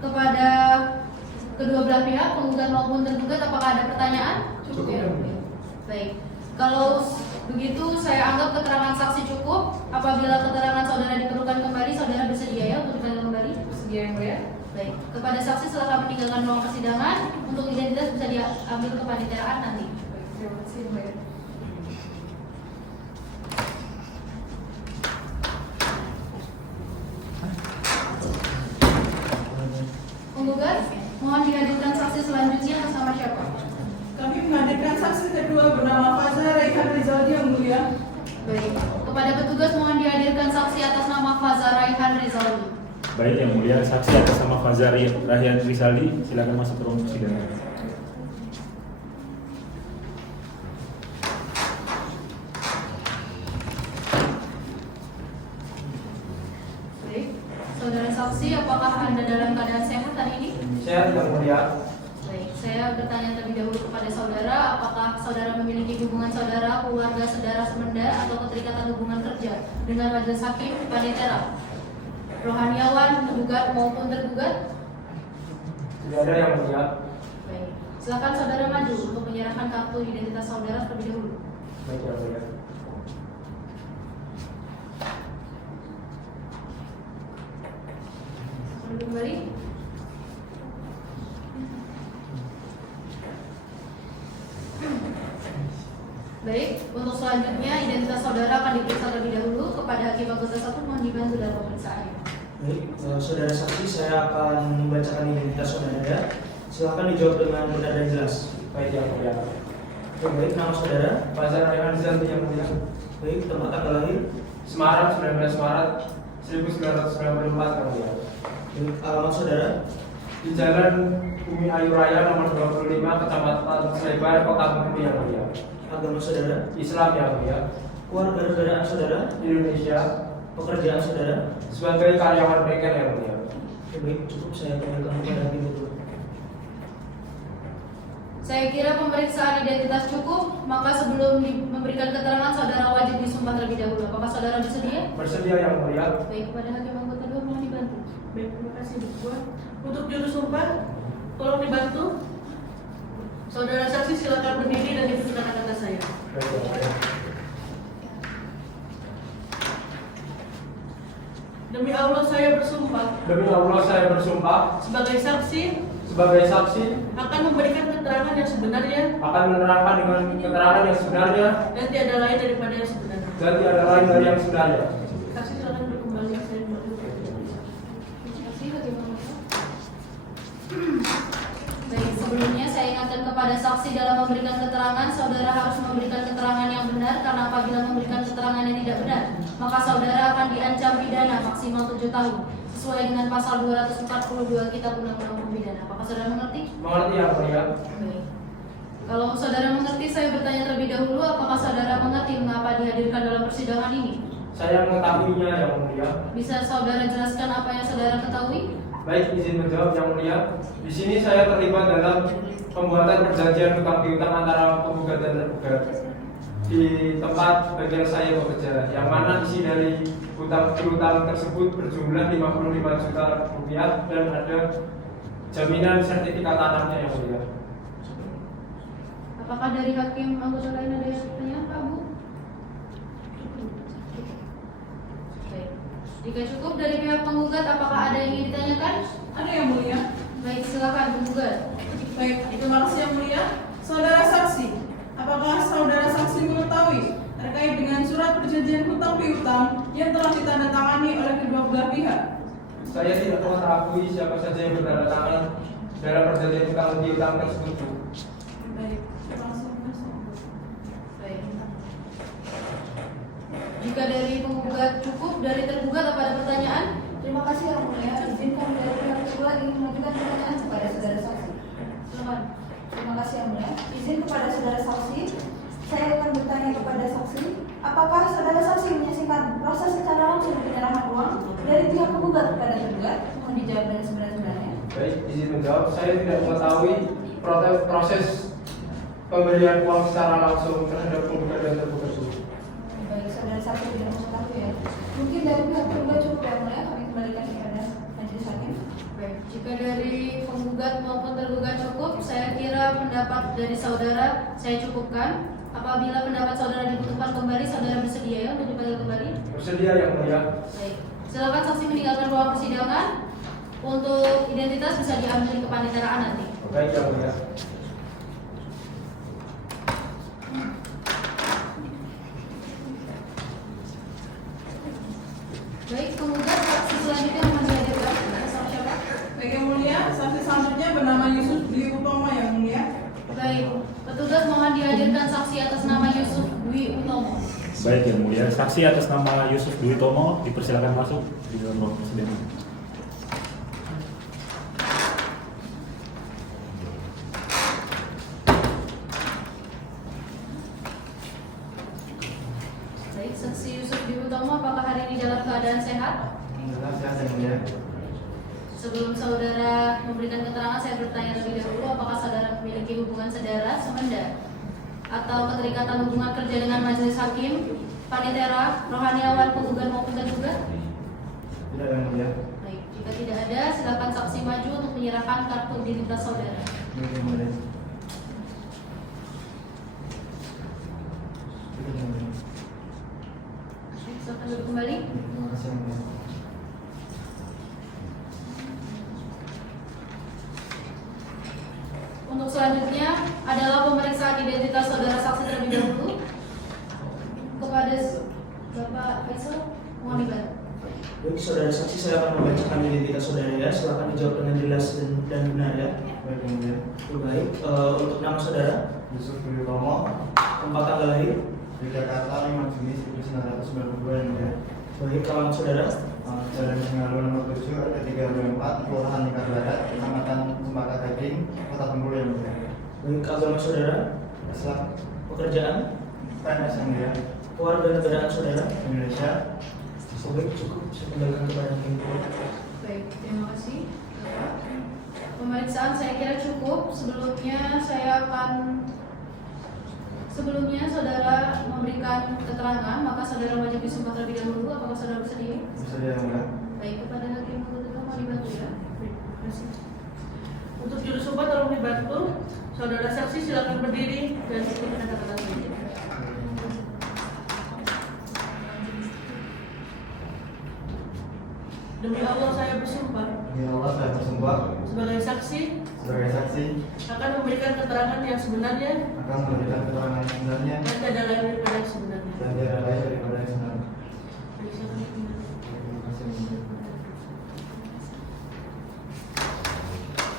kepada kedua belah pihak, penggugat maupun tergugat, apakah ada pertanyaan? Cukup ya. Baik. Kalau begitu saya anggap keterangan saksi cukup. Apabila keterangan saudara diperlukan kembali, saudara bersedia ya untuk dipanggil kembali? Bersedia yang mulia. Baik. Kepada saksi silakan meninggalkan ruang persidangan. Untuk identitas bisa diambil kepaniteraan nanti. Baik, terima kasih yang mulia. Penggugat, mohon dihadirkan saksi selanjutnya atas nama siapa? Kami menghadirkan saksi kedua bernama Faza Raihan Rizaldi yang mulia. Baik. Kepada petugas mohon dihadirkan saksi atas nama Faza Raihan Rizaldi. Baik yang mulia, saksi atas nama Faza Raihan Rizaldi, silakan masuk ke ruang persidangan. Baik. Saudara saksi, apakah Anda dalam keadaan sehat hari ini? Saya tidak mulia. Baik, saya bertanya terlebih dahulu kepada saudara, apakah saudara memiliki hubungan saudara, keluarga, saudara semenda, atau keterikatan hubungan kerja dengan majelis hakim, panitera, rohaniawan, tergugat maupun tergugat? Tidak ada yang mulia. Baik, silakan saudara maju untuk menyerahkan kartu identitas saudara terlebih dahulu. Baik yang mulia. Duduk kembali. Baik, untuk selanjutnya identitas saudara akan diperiksa terlebih dahulu. Kepada hakim anggota 1 mohon dibantu dalam pemeriksaannya. Baik, saudara saksi, saya akan membacakan identitas saudara. Silakan dijawab dengan benar dan jelas. Baik yang mulia. Baik, nama saudara? Faza Raihan Rizaldi yang mulia. Baik, tempat tanggal lahir? Semarang 19 Maret 1994 yang mulia. Baik, alamat saudara? Di Jalan Bumi Ayu Raya nomor 25 Kecamatan Slebar, Kota Bumi yang mulia. Agama saudara? Islam yang mulia. Kewarganegaraan saudara? Indonesia. Pekerjaan saudara? Sebagai karyawan bengkel yang mulia. Baik, cukup saya panggilkan kepada hakim itu. Saya kira pemeriksaan identitas cukup, maka sebelum memberikan keterangan saudara wajib disumpah terlebih dahulu. Apakah saudara bersedia? Bersedia yang mulia. Baik, kepada hakim anggota 2 mohon dibantu. Baik, terima kasih Bu Ketua. Untuk juru sumpah, tolong dibantu. Saudara saksi silakan berdiri dan diberikan kata saya. Baik yang mulia. Demi Allah saya bersumpah Demi Allah saya bersumpah sebagai saksi akan memberikan keterangan yang sebenarnya menerangkan dengan keterangan yang sebenarnya dan tiada lain daripada yang sebenarnya. dan tiada lain dari yang sebenarnya. Saksi silakan berkembali. Saya Terima kasih hakim anggota. Baik, sebelumnya saya ingatkan kepada saksi dalam memberikan keterangan, saudara harus memberikan keterangan yang benar, karena apabila memberikan keterangan yang tidak benar, maka saudara akan diancam pidana maksimal 7 tahun sesuai dengan pasal 242 Kitab Undang-Undang Hukum Pidana. Apakah saudara mengerti? Mengerti yang mulia. Baik. Kalau saudara mengerti, saya bertanya terlebih dahulu, apakah saudara mengerti mengapa dihadirkan dalam persidangan ini? Saya mengetahuinya yang mulia. Bisa saudara jelaskan apa yang saudara ketahui? Baik, izin menjawab yang mulia. Di sini saya terlibat dalam pembuatan perjanjian hutang piutang antara penggugat dan tergugat di tempat bengkel saya bekerja, yang mana isi dari hutang piutang tersebut berjumlah 55 juta rupiah dan ada jaminan sertifikat tanahnya yang mulia. Apakah dari hakim anggota lain ada yang bertanya, Pak Bu? Baik. Jika cukup dari pihak penggugat, apakah ada yang ingin ditanyakan? Ada yang mulia? Baik, silakan penggugat. Baik, terima kasih yang mulia. Saudara saksi, apakah saudara saksi mengetahui terkait dengan surat perjanjian hutang piutang yang telah ditandatangani oleh kedua belah pihak? Saya tidak mengetahui siapa saja yang bertandatangan dalam perjanjian hutang piutang tersebut. Baik, terima kasih. Baik. Jika dari penggugat cukup, dari tergugat apa ada pertanyaan? Terima kasih yang mulia. Izinkan dari pihak kedua ingin mengajukan pertanyaan kepada saudara saksi. Silakan. Terima kasih yang mulia. Izin kepada saudara saksi, saya akan bertanya kepada saksi, apakah saudara saksi menyaksikan proses secara langsung penyerahan uang dari pihak penggugat kepada tergugat? Mohon dijawab dengan sebenarnya. Baik, izin menjawab. Saya tidak mengetahui proses pemberian uang secara langsung terhadap penggugat dan tergugat. Baik, saudara saksi tidak mengetahui ya. Mungkin dari pihak tergugat cukup yang mulia, kami kembalikan kepada majelis hakim. Baik, jika dari penggugat maupun tergugat cukup, saya kira pendapat dari saudara saya cukupkan. Apabila pendapat saudara dibutuhkan kembali, saudara bersedia ya untuk dipanggil kembali? Bersedia yang mulia. Baik. Silakan saksi meninggalkan ruang persidangan. Untuk identitas bisa diambil ke paniteraan nanti. Baik yang mulia. Baik, penggugat saksi selanjutnya mohon dihadirkan. Siapa? Baik yang mulia, saksi selanjutnya bernama Yusuf Dwi Utomo yang mulia. Baik, petugas mohon dihadirkan saksi atas nama Yusuf Dwi Utomo. Baik yang mulia, saksi atas nama Yusuf Dwi Tomo dipersilakan masuk di dalam ruang persidangan. Baik, saksi Yusuf Dwi Utomo, apakah hari ini dalam keadaan sehat? Alhamdulillah sehat yang mulia. Sebelum saudara memberikan keterangan, saya bertanya terlebih dahulu, apakah saudara memiliki hubungan saudara semenda atau keterikatan hubungan kerja dengan majelis hakim, panitera, rohaniawan, penggugat maupun tergugat? Tidak yang mulia. Baik, jika tidak ada, silakan saksi maju untuk menyerahkan kartu identitas saudara. Baik yang mulia. Silakan duduk kembali. Terima kasih yang mulia. Untuk selanjutnya adalah pemeriksaan identitas saudara saksi terlebih dahulu. Kepada Bapak Faisal, mohon dibantu. Baik, saudara saksi, saya akan membacakan identitas saudara ya. Silakan dijawab dengan jelas dan benar ya. Baik yang mulia. Baik, untuk nama saudara, Yusuf Dwi Utomo, tempat tanggal lahir, di Jakarta 5 Juni 1992 yang mulia. baik, alamat saudara, Jalan Singalu nomor 7 RT 324 Kelurahan Lingkar Barat, Kecamatan Cempaka Gading, Kota Bengkulu yang mulia. baik, agama saudara, Islam, pekerjaan, PNS yang mulia, keluarga negaraan saudara. Indonesia. Baik, cukup, saya kembalikan kepada info. Baik, terima kasih. Bapak. Pemeriksaan saya kira cukup. Sebelumnya saudara memberikan keterangan, maka saudara wajib disumpah terlebih dahulu. Apakah saudara bersedia? Bersedia yang mulia. Baik, kepada hakim penuntut umum mohon dibantu ya. Terima kasih. Untuk juru sumpah tolong dibantu. Saudara saksi silakan berdiri dan ikuti kata-kata saya. Demi Allah saya bersumpah Demi Allah saya bersumpah sebagai saksi akan memberikan keterangan yang sebenarnya memberikan keterangan yang sebenarnya dan tidak lain daripada yang sebenarnya. dan tidak lain daripada yang sebenarnya. Baik, silakan dibantu. Terima kasih yang mulia.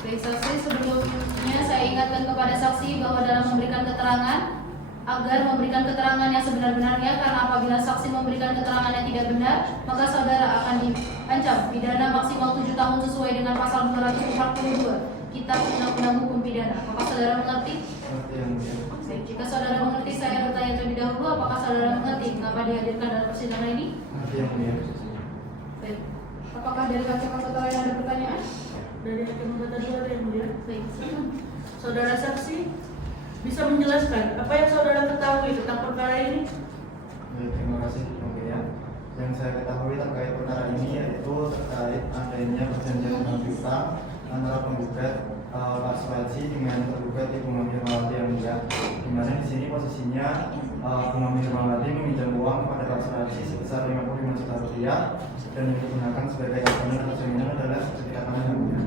Baik saksi, sebelumnya saya ingatkan kepada saksi bahwa dalam memberikan keterangan agar memberikan keterangan yang sebenar-benarnya, karena apabila saksi memberikan keterangan yang tidak benar, maka saudara akan diancam pidana maksimal 7 tahun sesuai dengan pasal 242 Kitab Undang-Undang Hukum Pidana. Apakah saudara mengerti? Mengerti yang mulia. Baik, jika saudara mengerti, saya bertanya terlebih dahulu, apakah saudara mengerti mengapa dihadirkan dalam persidangan ini? Mengerti yang mulia. Baik. Apakah dari kacamata lain ada pertanyaan? Dari hakim kata dua yang mulia. Baik, silakan. Saudara saksi bisa menjelaskan apa yang saudara ketahui tentang perkara ini? Baik, terima kasih yang mulia. Yang saya ketahui terkait perkara ini yaitu terkait adanya perjanjian piutang antara penggugat Pak Suwarji dengan tergugat Ibu Mami Hermawati yang mulia. Di mana di sini posisinya Ibu Mami Hermawati meminjam uang kepada Pak Suwarji sebesar 55 juta rupiah dan yang digunakan sebagai jaminan atau jaminan adalah sertifikat tanah yang mulia.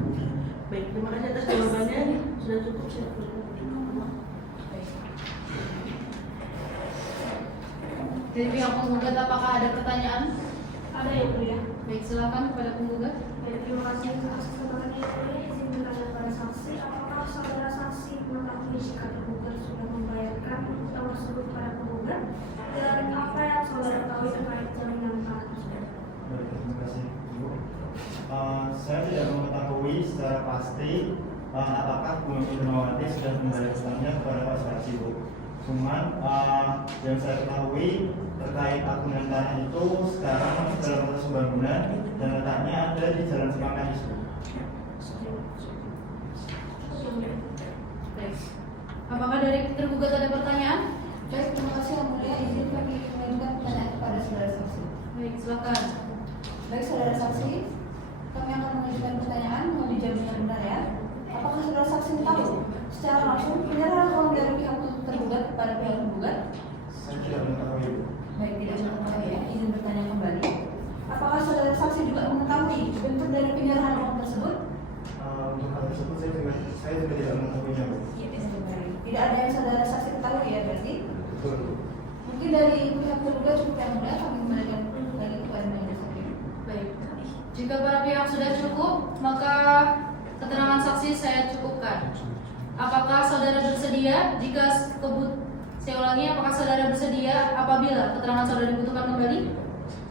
Baik, terima kasih atas jawabannya. Sudah cukup saya. Dari pihak penggugat, apakah ada pertanyaan? Ada yang mulia. Baik, silakan kepada penggugat. Baik, terima kasih atas keterangan yang mulia. Izin bertanya kepada saksi, apakah saudara saksi mengetahui jika tergugat sudah membayarkan utang tersebut kepada penggugat? Dan apa yang saudara tahu terkait jaminan tanah tersebut? Baik, terima kasih Ibu. Saya tidak mengetahui secara pasti apakah Bu Mami Hermawati sudah membayar utangnya kepada Pak Suwarji, Bu. Cuman yang saya ketahui terkait akunan tanah itu sekarang masih dalam proses pembangunan dan letaknya ada di Jalan Semangkais, Bu. Baik. Apakah dari tergugat ada pertanyaan? Baik, terima kasih yang mulia. Izin kami mengajukan pertanyaan kepada saudara saksi. Baik, silakan. Baik, saudara saksi, kami akan mengajukan pertanyaan, mohon dijawab dengan benar ya. Apakah saudara saksi tahu secara langsung penyerahan uang dari pihak tergugat kepada pihak tergugat? Saya tidak mengetahui. Baik, tidak mengetahui ya. Izin bertanya kembali. Apakah saudara saksi juga mengetahui bentuk dari penyerahan uang tersebut? Untuk hal tersebut saya juga tidak mengetahuinya, Bu. Iya, tidak ada yang saudara saksi ketahui ya berarti? Betul, Bu. Mungkin dari pihak tergugat cukup yang mulia kami kembalikan lagi kepada majelis hakim. Baik. Jika para pihak sudah cukup, maka keterangan saksi saya cukupkan. Apakah saudara bersedia jika saya ulangi, apakah saudara bersedia apabila keterangan saudara dibutuhkan kembali?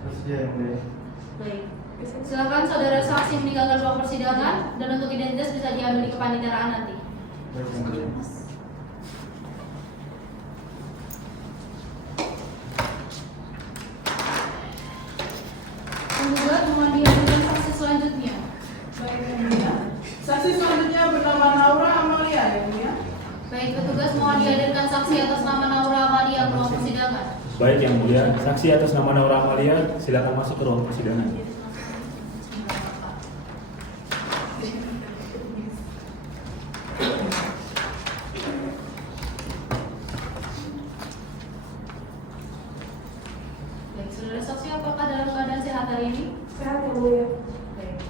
Bersedia, yang mulia. Baik. Silakan saudara saksi meninggalkan ruang persidangan dan untuk identitas bisa diambil di kepaniteraan nanti. Baik, yang mulia. Penggugat mohon dihadirkan saksi selanjutnya. Baik, yang mulia. Saksi selanjutnya bernama Naura Amalia, yang mulia. Baik, petugas mohon dihadirkan saksi atas nama Naura Amalia ke ruang persidangan. Baik yang mulia, saksi atas nama Naura Amalia silakan masuk ke ruang persidangan. Baik, saudara saksi apakah dalam keadaan sehat hari ini? Sehat yang mulia. Baik.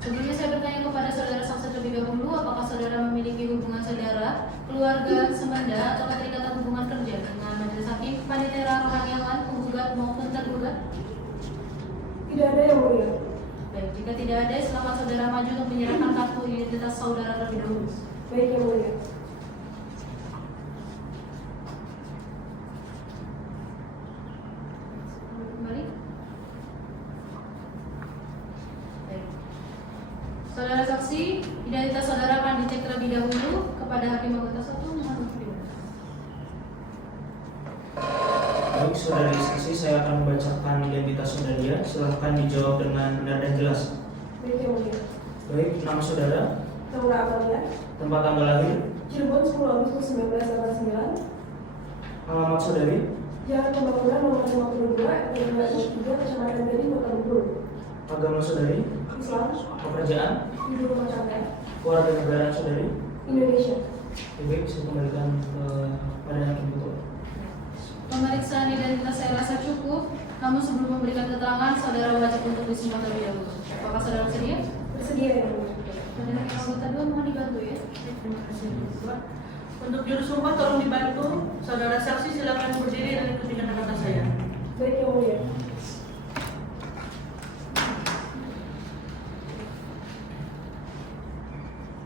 Sebelumnya saya bertanya kepada saudara saksi terlebih dahulu, apakah saudara memiliki hubungan saudara, keluarga, semenda, atau keterikatan hubungan kerja dengan majelis hakim, panitera, rohaniawan, penggugat maupun tergugat? Tidak ada yang mulia. Baik, jika tidak ada, silakan saudara maju untuk menyerahkan kartu identitas saudara terlebih dahulu. Baik yang mulia. Kembali. Baik. Saudara saksi, identitas saudara akan dicek terlebih dahulu kepada hakim anggota 1. Mohon untuk Baik, saudari saksi, saya akan membacakan identitas saudara. Silahkan dijawab dengan benar dan jelas. Baik yang mulia. Baik, nama saudara, Naura Amalia, tempat tanggal lahir, Cirebon 10 Agustus 1989, alamat saudari, Jalan Pembangunan nomor 52, RT 23, Kecamatan Gading, Kota Bengkulu. agama saudari, Islam, pekerjaan, ibu rumah tangga, keluarga negaraan saudari. Indonesia. Baik, saya kembalikan pada hakim betul. pemeriksaan identitas saya rasa cukup, namun sebelum memberikan keterangan, saudara wajib untuk disimak terlebih dahulu. Apakah saudara bersedia? Bersedia yang mulia. Pada hakim anggota 2 mohon dibantu ya. Terima kasih, Pak. Untuk juru sumpah tolong dibantu. Saudara saksi silakan berdiri dan ikuti kata-kata saya. Baik yang mulia.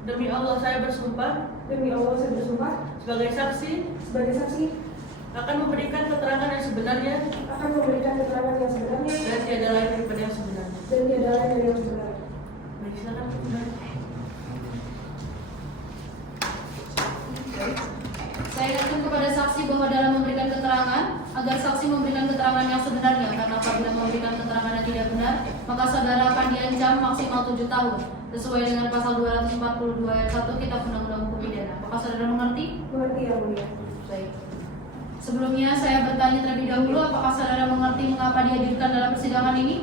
Demi Allah saya bersumpah Demi Allah saya bersumpah sebagai saksi sebagai saksi akan memberikan keterangan yang sebenarnya akan memberikan keterangan yang sebenarnya dan tiada lain daripada yang sebenarnya. dan tiada lain dari yang sebenarnya. Baik, silakan kembali. Saya ingatkan kepada saksi bahwa dalam memberikan keterangan, agar saksi memberikan keterangan yang sebenarnya, karena apabila memberikan keterangan yang tidak benar, maka saudara akan diancam maksimal 7 tahun, sesuai dengan pasal 242 ayat 1 Kitab Undang-Undang Hukum Pidana. Apakah saudara mengerti? Mengerti yang mulia. Baik. Sebelumnya saya bertanya terlebih dahulu, apakah saudara mengerti mengapa dihadirkan dalam persidangan ini?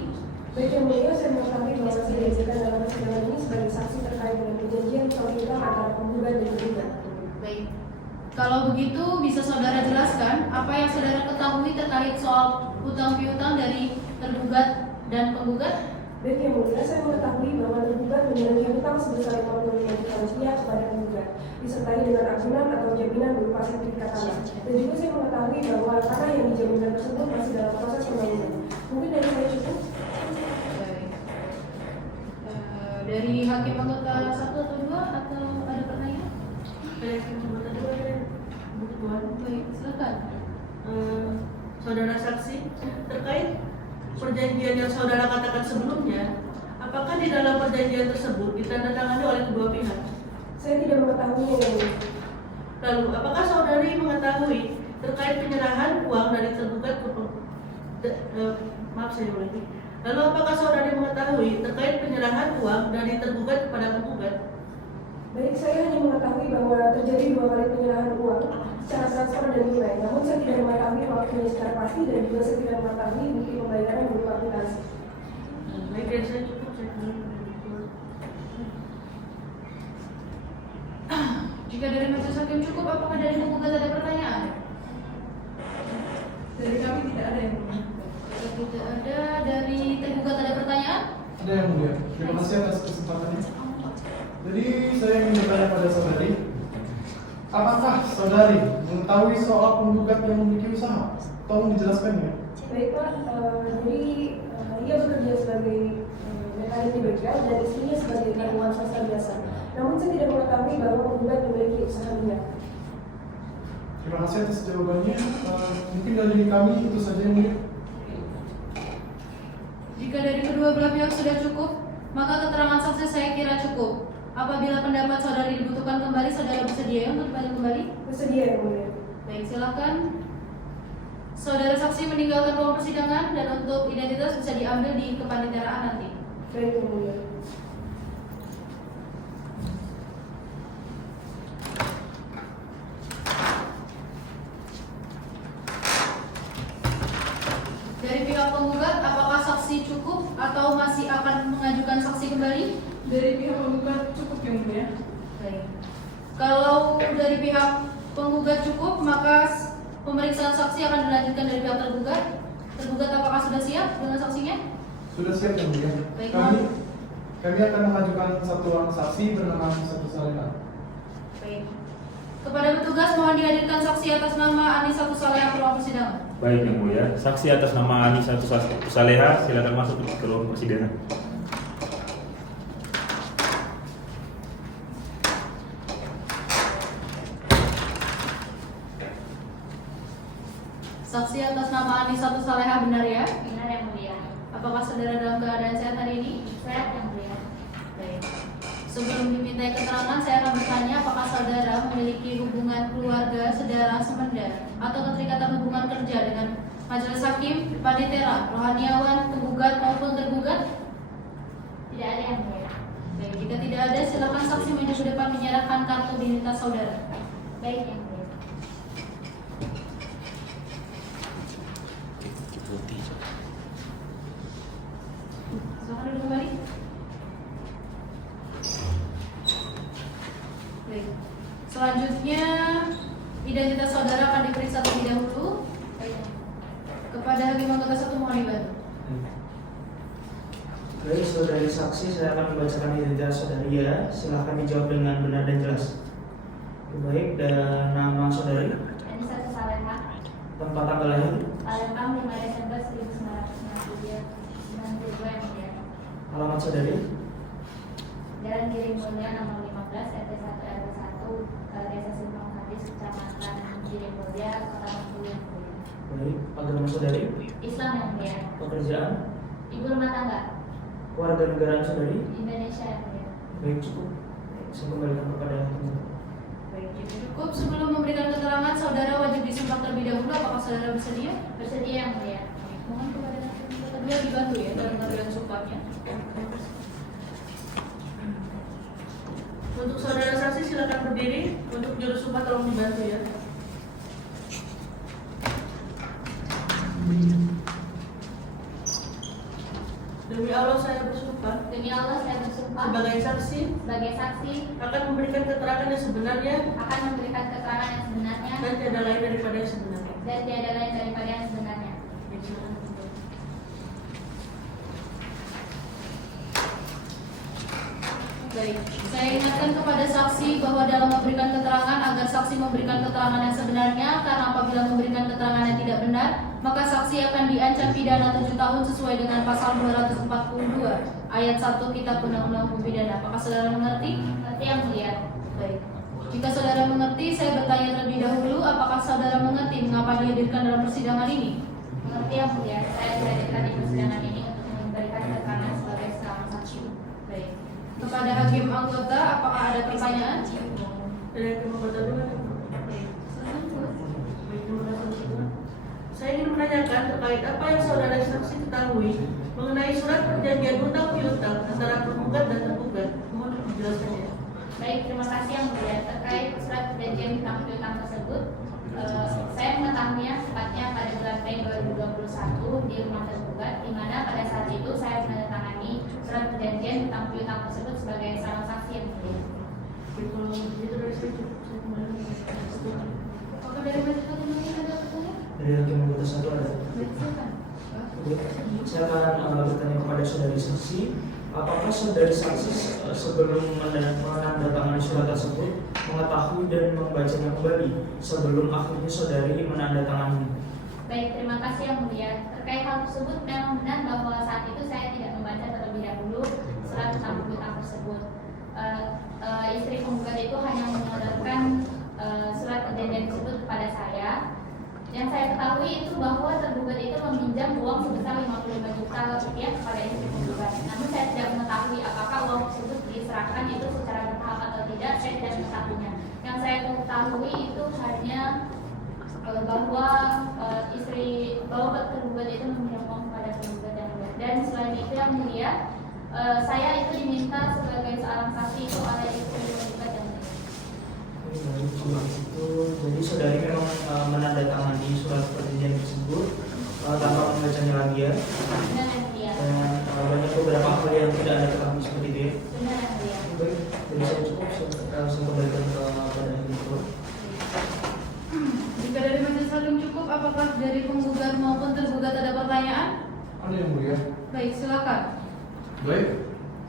Baik yang mulia, saya mengetahui bahwa saya dihadirkan dalam persidangan ini sebagai saksi terkait dengan perjanjian utang piutang antara penggugat dan tergugat. Baik. Kalau begitu, bisa saudara jelaskan apa yang saudara ketahui terkait soal utang piutang dari tergugat dan penggugat? Baik yang mulia, saya mengetahui bahwa tergugat memiliki hutang sebesar 55 juta rupiah kepada penggugat, disertai dengan agunan atau jaminan berupa sertifikat tanah. Dan juga saya mengetahui bahwa tanah yang dijaminkan tersebut masih dalam proses pembangunan. Mungkin dari saya cukup. Baik. Dari hakim anggota 1 atau 2 atau ada pertanyaan? Baik, anggota 2 ya. Tuan. Baik, silakan. Saudara saksi terkait perjanjian yang saudara katakan sebelumnya, apakah di dalam perjanjian tersebut ditandatangani oleh kedua pihak? Saya tidak mengetahuinya yang mulia. Lalu, apakah saudari mengetahui terkait penyerahan uang dari tergugat ke maaf saya ulangi. Lalu, apakah saudari mengetahui terkait penyerahan uang dari tergugat kepada penggugat? Baik, saya hanya mengetahui bahwa terjadi 2 kali penyerahan uang secara transfer dan tunai. Namun saya tidak mengetahui waktunya secara pasti dan juga saya tidak mengetahui bukti pembayaran berupa akuntansi. Baik, dan saya cukup. Jika dari majelis hakim cukup, apakah dari penggugat ada pertanyaan? Dari kami tidak ada yang mulia. Jika tidak ada, dari tergugat ada pertanyaan? Ada yang mulia. Terima kasih atas kesempatannya. Jadi saya ingin bertanya pada saudari, apakah saudari mengetahui soal penggugat yang memiliki usaha? Tolong dijelaskannya. Baik Pak, jadi ia bekerja sebagai mekanik di bengkel dan istrinya sebagai karyawan swasta biasa. Namun saya tidak mengetahui bahwa penggugat memiliki usaha minyak. Terima kasih atas jawabannya. Mungkin dari kami itu saja yang mulia. Jika dari kedua belah pihak sudah cukup, maka keterangan saksi saya kira cukup. Apabila pendapat saudari dibutuhkan kembali, saudara bersedia untuk dipanggil kembali? Bersedia yang mulia. Baik, silakan. Saudara saksi meninggalkan ruang persidangan dan untuk identitas bisa diambil di kepaniteraan nanti. Baik yang mulia. Dari pihak penggugat, apakah saksi cukup atau masih akan mengajukan saksi kembali? Dari pihak penggugat cukup yang mulia. Baik. Kalau dari pihak penggugat cukup, maka pemeriksaan saksi akan dilanjutkan dari pihak tergugat. Tergugat apakah sudah siap dengan saksinya? Sudah siap yang mulia. Baik, Kami akan mengajukan satu orang saksi bernama Anisatu Saleha. Baik. Kepada petugas mohon dihadirkan saksi atas nama Anisatu Saleha ke ruang persidangan. Baik yang mulia, saksi atas nama Anisatu Saleha silakan masuk ke ruang persidangan. Saksi atas nama Anisatu Saleha benar ya? Benar yang mulia. Apakah saudara dalam keadaan sehat hari ini? Sehat yang mulia. Baik. Sebelum dimintai keterangan, saya akan bertanya apakah saudara memiliki hubungan keluarga, saudara, semenda, atau keterikatan hubungan kerja dengan majelis hakim, panitera, rohaniawan, penggugat maupun tergugat? Tidak ada yang mulia. Baik, jika tidak ada, silakan saksi maju ke depan menyerahkan kartu identitas saudara. Baik yang mulia. Silakan duduk kembali. Baik. Selanjutnya, identitas saudara akan diperiksa terlebih dahulu. Baik. Kepada hakim anggota 1 mohon dibantu. Baik, saudari saksi, saya akan membacakan identitas saudari ya. Silahkan dijawab dengan benar dan jelas. Baik, dan nama saudari, Anisatu Saleha, tempat tanggal lahir, Palembang 5 Desember 1992 yang mulia. alamat saudari, Jalan Giring Mulia nomor 15 RT 1 RW 1 Desa Simpang Hadis Kecamatan Giring Mulia Kota Bengkulu yang mulia. baik, agama saudari, Islam yang mulia. pekerjaan, Ibu rumah tangga warga negara saudari. Indonesia yang mulia. Baik, cukup. Saya kembalikan kepada teman. Baik, jika cukup, sebelum memberikan keterangan, saudara wajib disumpah terlebih dahulu. Apakah saudara bersedia? Bersedia yang mulia. Mohon kepada hakim kedua dibantu ya dalam pengambilan sumpahnya. Untuk saudara saksi silakan berdiri. Untuk juru sumpah tolong dibantu ya. Demi Allah saya bersumpah Demi Allah saya bersumpah sebagai saksi sebagai saksi akan memberikan keterangan yang sebenarnya akan memberikan keterangan yang sebenarnya dan tiada lain daripada yang sebenarnya. dan tiada lain daripada yang sebenarnya. Baik, saya ingatkan kepada saksi bahwa dalam memberikan keterangan agar saksi memberikan keterangan yang sebenarnya, karena apabila memberikan keterangan yang tidak benar, maka saksi akan diancam pidana 7 tahun sesuai dengan pasal 242 ayat 1 Kitab Undang-Undang Hukum Pidana. Apakah saudara mengerti? Mengerti yang mulia. Baik. Jika saudara mengerti, saya bertanya terlebih dahulu, apakah saudara mengerti mengapa dihadirkan dalam persidangan ini? Mengerti yang mulia. Saya dihadirkan di persidangan ini untuk memberikan keterangan sebagai seorang saksi. Baik. Kepada hakim anggota, apakah ada pertanyaan? Dari hakim anggota dulu kan? Baik. Saya ingin menanyakan terkait apa yang saudara saksi ketahui mengenai surat perjanjian hutang piutang antara penggugat dan tergugat. Mohon penjelasannya. Baik, terima kasih yang mulia. Terkait surat perjanjian hutang piutang tersebut, saya mengetahuinya tepatnya pada bulan Mei 2021 di rumah tergugat, di mana pada saat itu saya menandatangani surat perjanjian hutang piutang tersebut sebagai salah saksi yang mulia. Kalau begitu dari saya cukup. Apakah dari majelis hakim ini ada pertanyaan? Dari hakim anggota 1 ada. Baik, silakan. Oke, saya akan bertanya kepada saudari saksi, apakah saudari saksi sebelum menandatangani surat tersebut mengetahui dan membacanya kembali sebelum akhirnya saudari menandatangani? Baik, terima kasih yang mulia. Terkait hal tersebut memang benar bahwa saat itu saya tidak membaca terlebih dahulu surat tentang penggugat tersebut. Istri penggugat itu hanya menyodorkan surat perjanjian tersebut kepada saya. Yang saya ketahui itu bahwa tergugat itu meminjam uang sebesar 55 juta rupiah kepada istri penggugat. Namun saya tidak mengetahui apakah uang tersebut diserahkan itu secara bertahap atau tidak. Saya tidak mengetahuinya. Yang saya ketahui itu hanya bahwa tergugat itu meminjam uang kepada tergugat dan selain itu yang mulia, saya itu diminta sebagai seorang saksi itu oleh istri penggugat yang mulia. Jadi saudari memang menandatangani surat perjanjian tersebut tanpa membacanya lagi ya? Benar yang mulia. Dan banyak beberapa hal yang tidak ada ketahui seperti itu ya? Benar yang mulia. Baik, jadi saya cukup, saya kembalikan kepada itu. Jika dari majelis hakim cukup, apakah dari penggugat maupun tergugat ada pertanyaan? Ada yang mulia. Baik, silakan. Baik,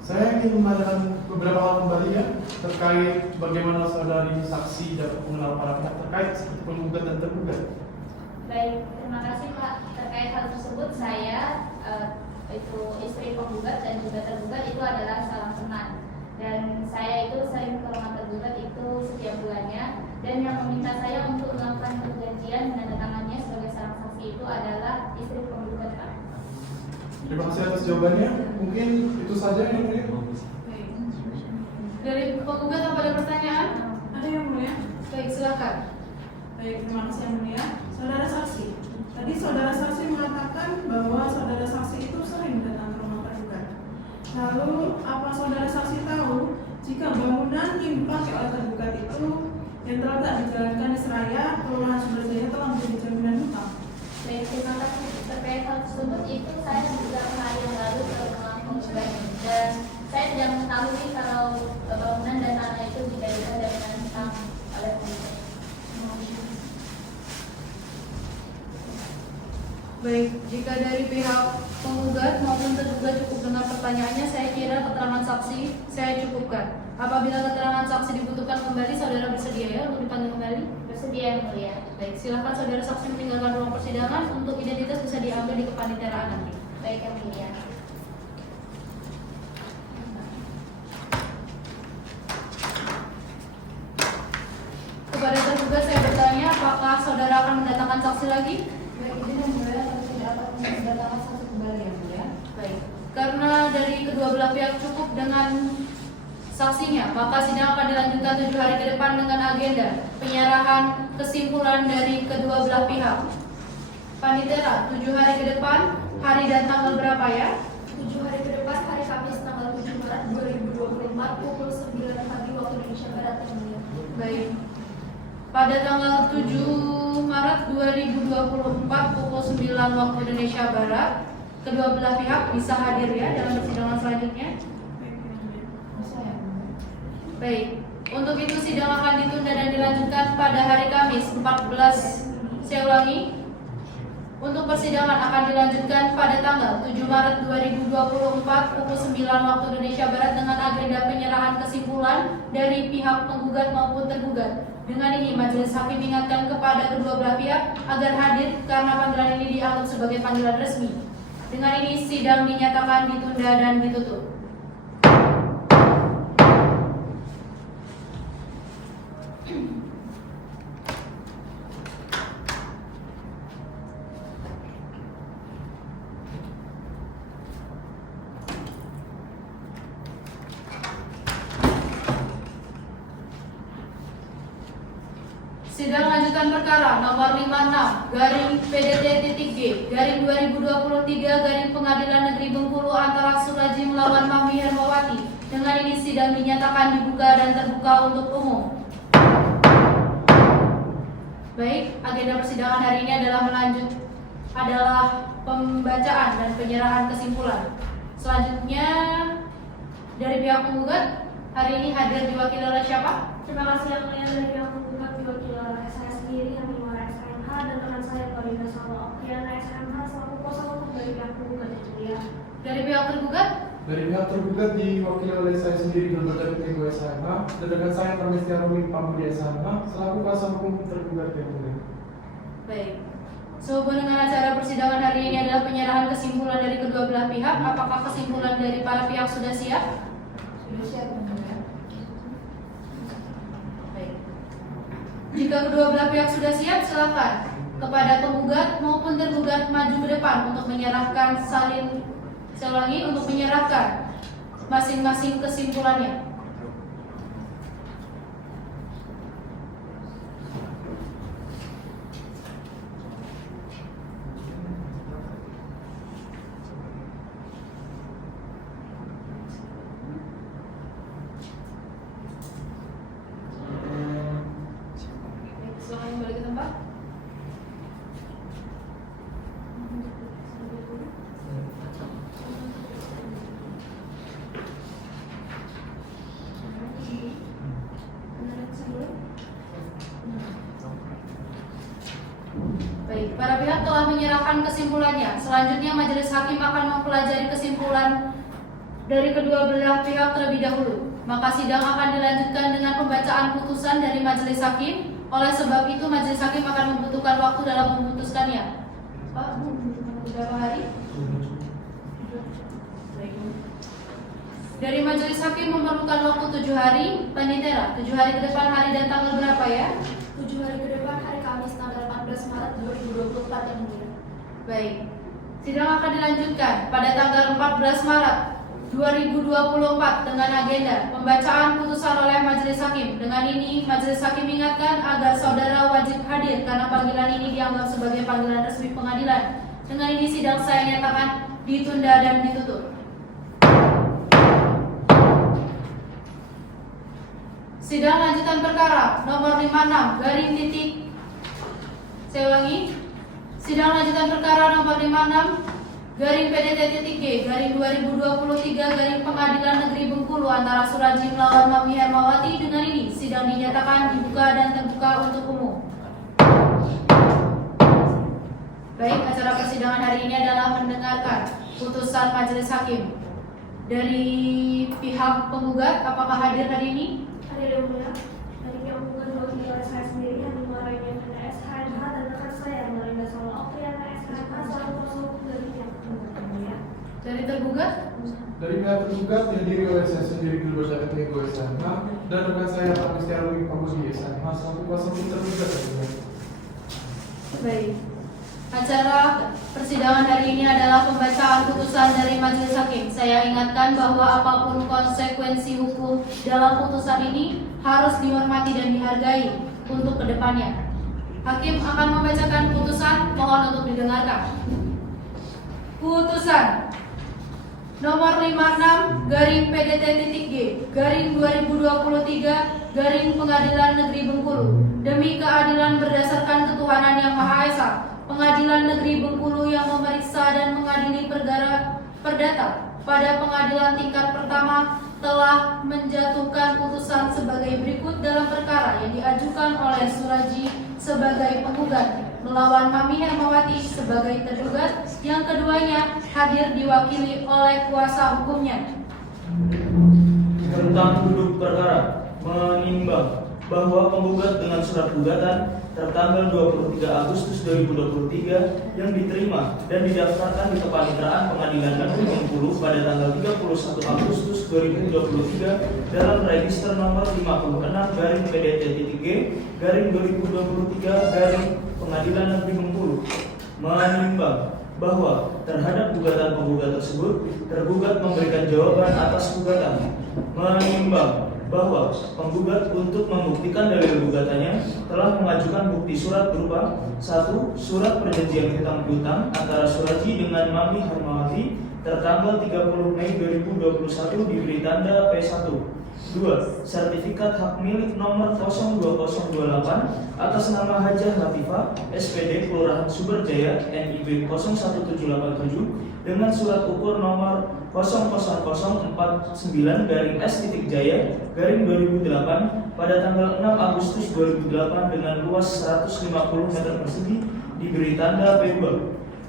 saya ingin menanyakan beberapa hal kembali ya terkait bagaimana saudari saksi dapat mengenal para pihak terkait seperti penggugat dan tergugat. Baik, terima kasih Pak. Terkait hal tersebut saya itu istri penggugat dan juga tergugat itu adalah salah teman. Dan saya itu sering ke rumah tergugat itu setiap bulannya. Dan yang meminta saya untuk melakukan perjanjian menandatangannya sebagai seorang saksi itu adalah istri penggugat Pak. Terima kasih atas jawabannya. Mungkin itu saja yang mulia. Baik. Dari penggugat apa ada pertanyaan? Ada yang mulia? Baik, silakan. Baik, terima kasih yang mulia. Saudara saksi, tadi saudara saksi mengatakan bahwa saudara saksi itu sering datang ke rumah tergugat. Lalu apa saudara saksi tahu jika bangunan yang dipakai oleh tergugat itu yang terletak di Jalan Kanis Raya, Kelurahan Sumberjaya telah menjadi jaminan hutang? Baik, terima kasih. Terkait hal tersebut itu saya juga hari yang lalu ke rumah penggugat dan saya tidak mengetahui kalau bangunan dan tanah itu dijadikan jaminan hutang oleh penggugat. Baik, jika dari pihak penggugat maupun tergugat cukup dengan pertanyaannya, saya kira keterangan saksi saya cukupkan. Apabila keterangan saksi dibutuhkan kembali, saudara bersedia ya untuk dipanggil kembali? Bersedia yang mulia. Baik, silakan saudara saksi meninggalkan ruang persidangan untuk identitas bisa diambil di kepaniteraan nanti. Baik yang mulia. Kepada tergugat saya bertanya, apakah saudara akan mendatangkan saksi lagi? Baik, izin yang mulia, tapi tidak akan mendatangkan saksi kembali yang mulia. Baik, karena dari kedua belah pihak cukup dengan saksinya, maka sidang akan dilanjutkan 7 hari ke depan dengan agenda penyerahan kesimpulan dari kedua belah pihak. Panitera, 7 hari ke depan, hari dan tanggal berapa ya? 7 hari ke depan, hari Kamis tanggal 7 Maret 2024 pukul 9 pagi waktu Indonesia Barat yang mulia. Baik. Pada tanggal 7 Maret 2024 pukul 9 waktu Indonesia Barat, kedua belah pihak bisa hadir ya dalam persidangan selanjutnya. Baik, untuk itu sidang akan ditunda dan dilanjutkan pada hari Kamis 14. Saya ulangi, untuk persidangan akan dilanjutkan pada tanggal 7 Maret 2024 pukul 9 waktu Indonesia Barat dengan agenda penyerahan kesimpulan dari pihak penggugat maupun tergugat. Dengan ini majelis hakim ingatkan kepada kedua belah pihak agar hadir karena panggilan ini dianggap sebagai panggilan resmi. Dengan ini sidang dinyatakan ditunda dan ditutup. Sidang lanjutan perkara nomor 56/PDT-G/2023 Pengadilan Negeri Bengkulu antara Suraji melawan Mami Hermawati. Dengan ini sidang dinyatakan dibuka dan terbuka untuk umum. Baik, agenda persidangan hari ini adalah pembacaan dan penyerahan kesimpulan. Selanjutnya dari pihak penggugat hari ini hadir diwakili oleh siapa? Terima kasih yang mulia, dari pihak penggugat diwakili oleh saya sendiri, Hanimara SMH, dan rekan saya Paulina Salwa Okriana SMH selaku kuasa hukum dari pihak penggugat yang mulia. Dari pihak tergugat? Dari pihak tergugat diwakili oleh saya sendiri Gilbert David Nego SMH dan rekan saya Permestia Rumi Pambudi SMH selaku kuasa hukum tergugat yang mulia. Baik. Sehubungan dengan acara persidangan hari ini adalah penyerahan kesimpulan dari kedua belah pihak. Apakah kesimpulan dari para pihak sudah siap? Sudah siap, Yang Mulia. Baik. Jika kedua belah pihak sudah siap, silakan kepada penggugat maupun tergugat maju ke depan untuk menyerahkan untuk menyerahkan masing-masing kesimpulannya. Silakan kembali ke tempat. Baik, para pihak telah menyerahkan kesimpulannya. Selanjutnya majelis hakim akan mempelajari kesimpulan dari kedua belah pihak terlebih dahulu. Maka sidang akan dilanjutkan dengan pembacaan putusan dari majelis hakim. Oleh sebab itu majelis hakim akan membutuhkan waktu dalam memutuskannya. Pak, berapa hari? Dari majelis hakim memerlukan waktu 7 hari. Panitera, 7 hari ke depan hari dan tanggal berapa ya? 7 hari ke depan hari Kamis tanggal 14 Maret 2024 yang mulia. Baik. Sidang akan dilanjutkan pada tanggal 14 Maret 2024 dengan agenda pembacaan putusan oleh majelis hakim. Dengan ini majelis hakim ingatkan agar saudara wajib hadir karena panggilan ini dianggap sebagai panggilan resmi pengadilan. Dengan ini sidang saya nyatakan ditunda dan ditutup. Sidang lanjutan perkara nomor 56 garing titik. Saya ulangi. Sidang lanjutan perkara nomor 56 garing PDT titik G garing 2023 garing Pengadilan Negeri Bengkulu antara Suraji melawan Mami Hermawati. Dengan ini sidang dinyatakan dibuka dan terbuka untuk umum. Baik, acara persidangan hari ini adalah mendengarkan putusan majelis hakim. Dari pihak penggugat, apakah hadir hari ini? Hadir yang mulia, dari pihak penggugat diwakili oleh saya sendiri, Hanimara SMH, dan rekan saya Paulina Salwa Okriana SMH selaku kuasa hukum dari pihak penggugat yang mulia. Dari tergugat? Dari pihak tergugat dihadiri oleh saya sendiri Gilbert David Nego SMH dan rekan saya Permestia Rumi Pambudi SMH selaku kuasa hukum tergugat yang mulia. Baik. Acara persidangan hari ini adalah pembacaan putusan dari majelis hakim. Saya ingatkan bahwa apapun konsekuensi hukum dalam putusan ini harus dihormati dan dihargai untuk kedepannya. Hakim akan membacakan putusan, mohon untuk didengarkan. Putusan nomor 56 garing PDT titik G garing 2023 garing Pengadilan Negeri Bengkulu. Demi keadilan berdasarkan ketuhanan yang Maha Esa, Pengadilan Negeri Bengkulu yang memeriksa dan mengadili perkara perdata pada pengadilan tingkat pertama telah menjatuhkan putusan sebagai berikut dalam perkara yang diajukan oleh Suraji sebagai penggugat melawan Mami Hermawati sebagai tergugat, yang keduanya hadir diwakili oleh kuasa hukumnya. Tentang duduk perkara menimbang bahwa penggugat dengan surat gugatan tertanggal 23 Agustus 2023 yang diterima dan didaftarkan di Kepanitraan Pengadilan Negeri Bengkulu pada tanggal 31 Agustus 2023 dalam register nomor 56 garing PDT-G garing 2023 garing Pengadilan Negeri Bengkulu, menimbang bahwa terhadap gugatan penggugat tersebut tergugat memberikan jawaban atas gugatan, menimbang bahwa penggugat untuk membuktikan dalil gugatannya telah mengajukan bukti surat berupa 1. Surat perjanjian hutang piutang antara Suraji dengan Mami Hermawati tertanggal 30 Mei 2021 diberi tanda P1. 2. Sertifikat hak milik nomor 02028 atas nama Hajah Latifah, SPD Kelurahan Sumberjaya, NIB 01787 dengan surat ukur nomor 00049-S-Jaya-2008 pada tanggal 6 Agustus 2008 dengan luas 150 meter persegi diberi tanda P2.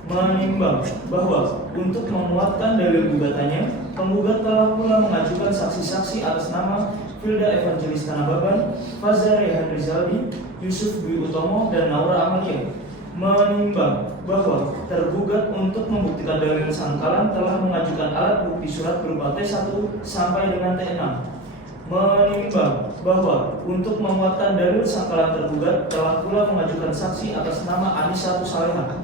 Menimbang bahwa untuk menguatkan dalil gugatannya, penggugat telah pula mengajukan saksi-saksi atas nama Filda Evangelis Tanababan, Fazar Rehan Rizaldi, Yusuf Dwi Utomo, dan Naura Amalia. Menimbang bahwa tergugat untuk membuktikan dalil sangkalan telah mengajukan alat bukti surat berupa T1 sampai dengan T6. Menimbang bahwa untuk menguatkan dalil sangkalan tergugat telah pula mengajukan saksi atas nama Anisatul Salehah.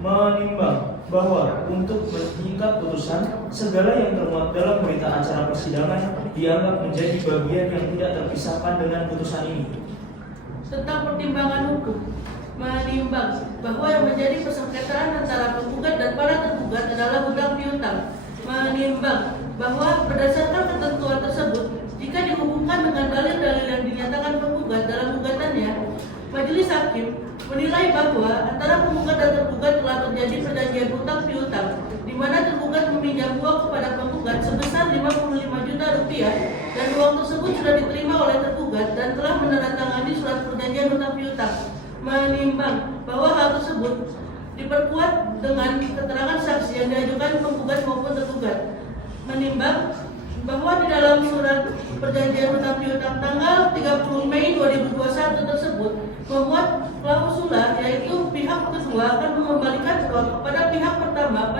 Menimbang bahwa untuk mengikat putusan, segala yang termuat dalam berita acara persidangan dianggap menjadi bagian yang tidak terpisahkan dengan putusan ini. Tentang pertimbangan hukum, menimbang bahwa yang menjadi persengketaan antara penggugat dan para tergugat adalah hutang piutang. Menimbang bahwa berdasarkan ketentuan tersebut, jika dihubungkan dengan dalil-dalil yang dinyatakan penggugat dalam gugatannya, Majelis Hakim menilai bahwa antara penggugat dan tergugat telah terjadi perjanjian hutang piutang, di mana tergugat meminjam uang kepada penggugat sebesar 55 juta rupiah dan uang tersebut sudah diterima oleh tergugat dan telah menandatangani surat perjanjian hutang piutang. Menimbang bahwa hal tersebut diperkuat dengan keterangan saksi yang diajukan penggugat maupun tergugat. Menimbang bahwa di dalam surat perjanjian hutang piutang tanggal 30 Mei 2021 tersebut memuat klausula, yaitu pihak kedua akan mengembalikan uang kepada pihak pertama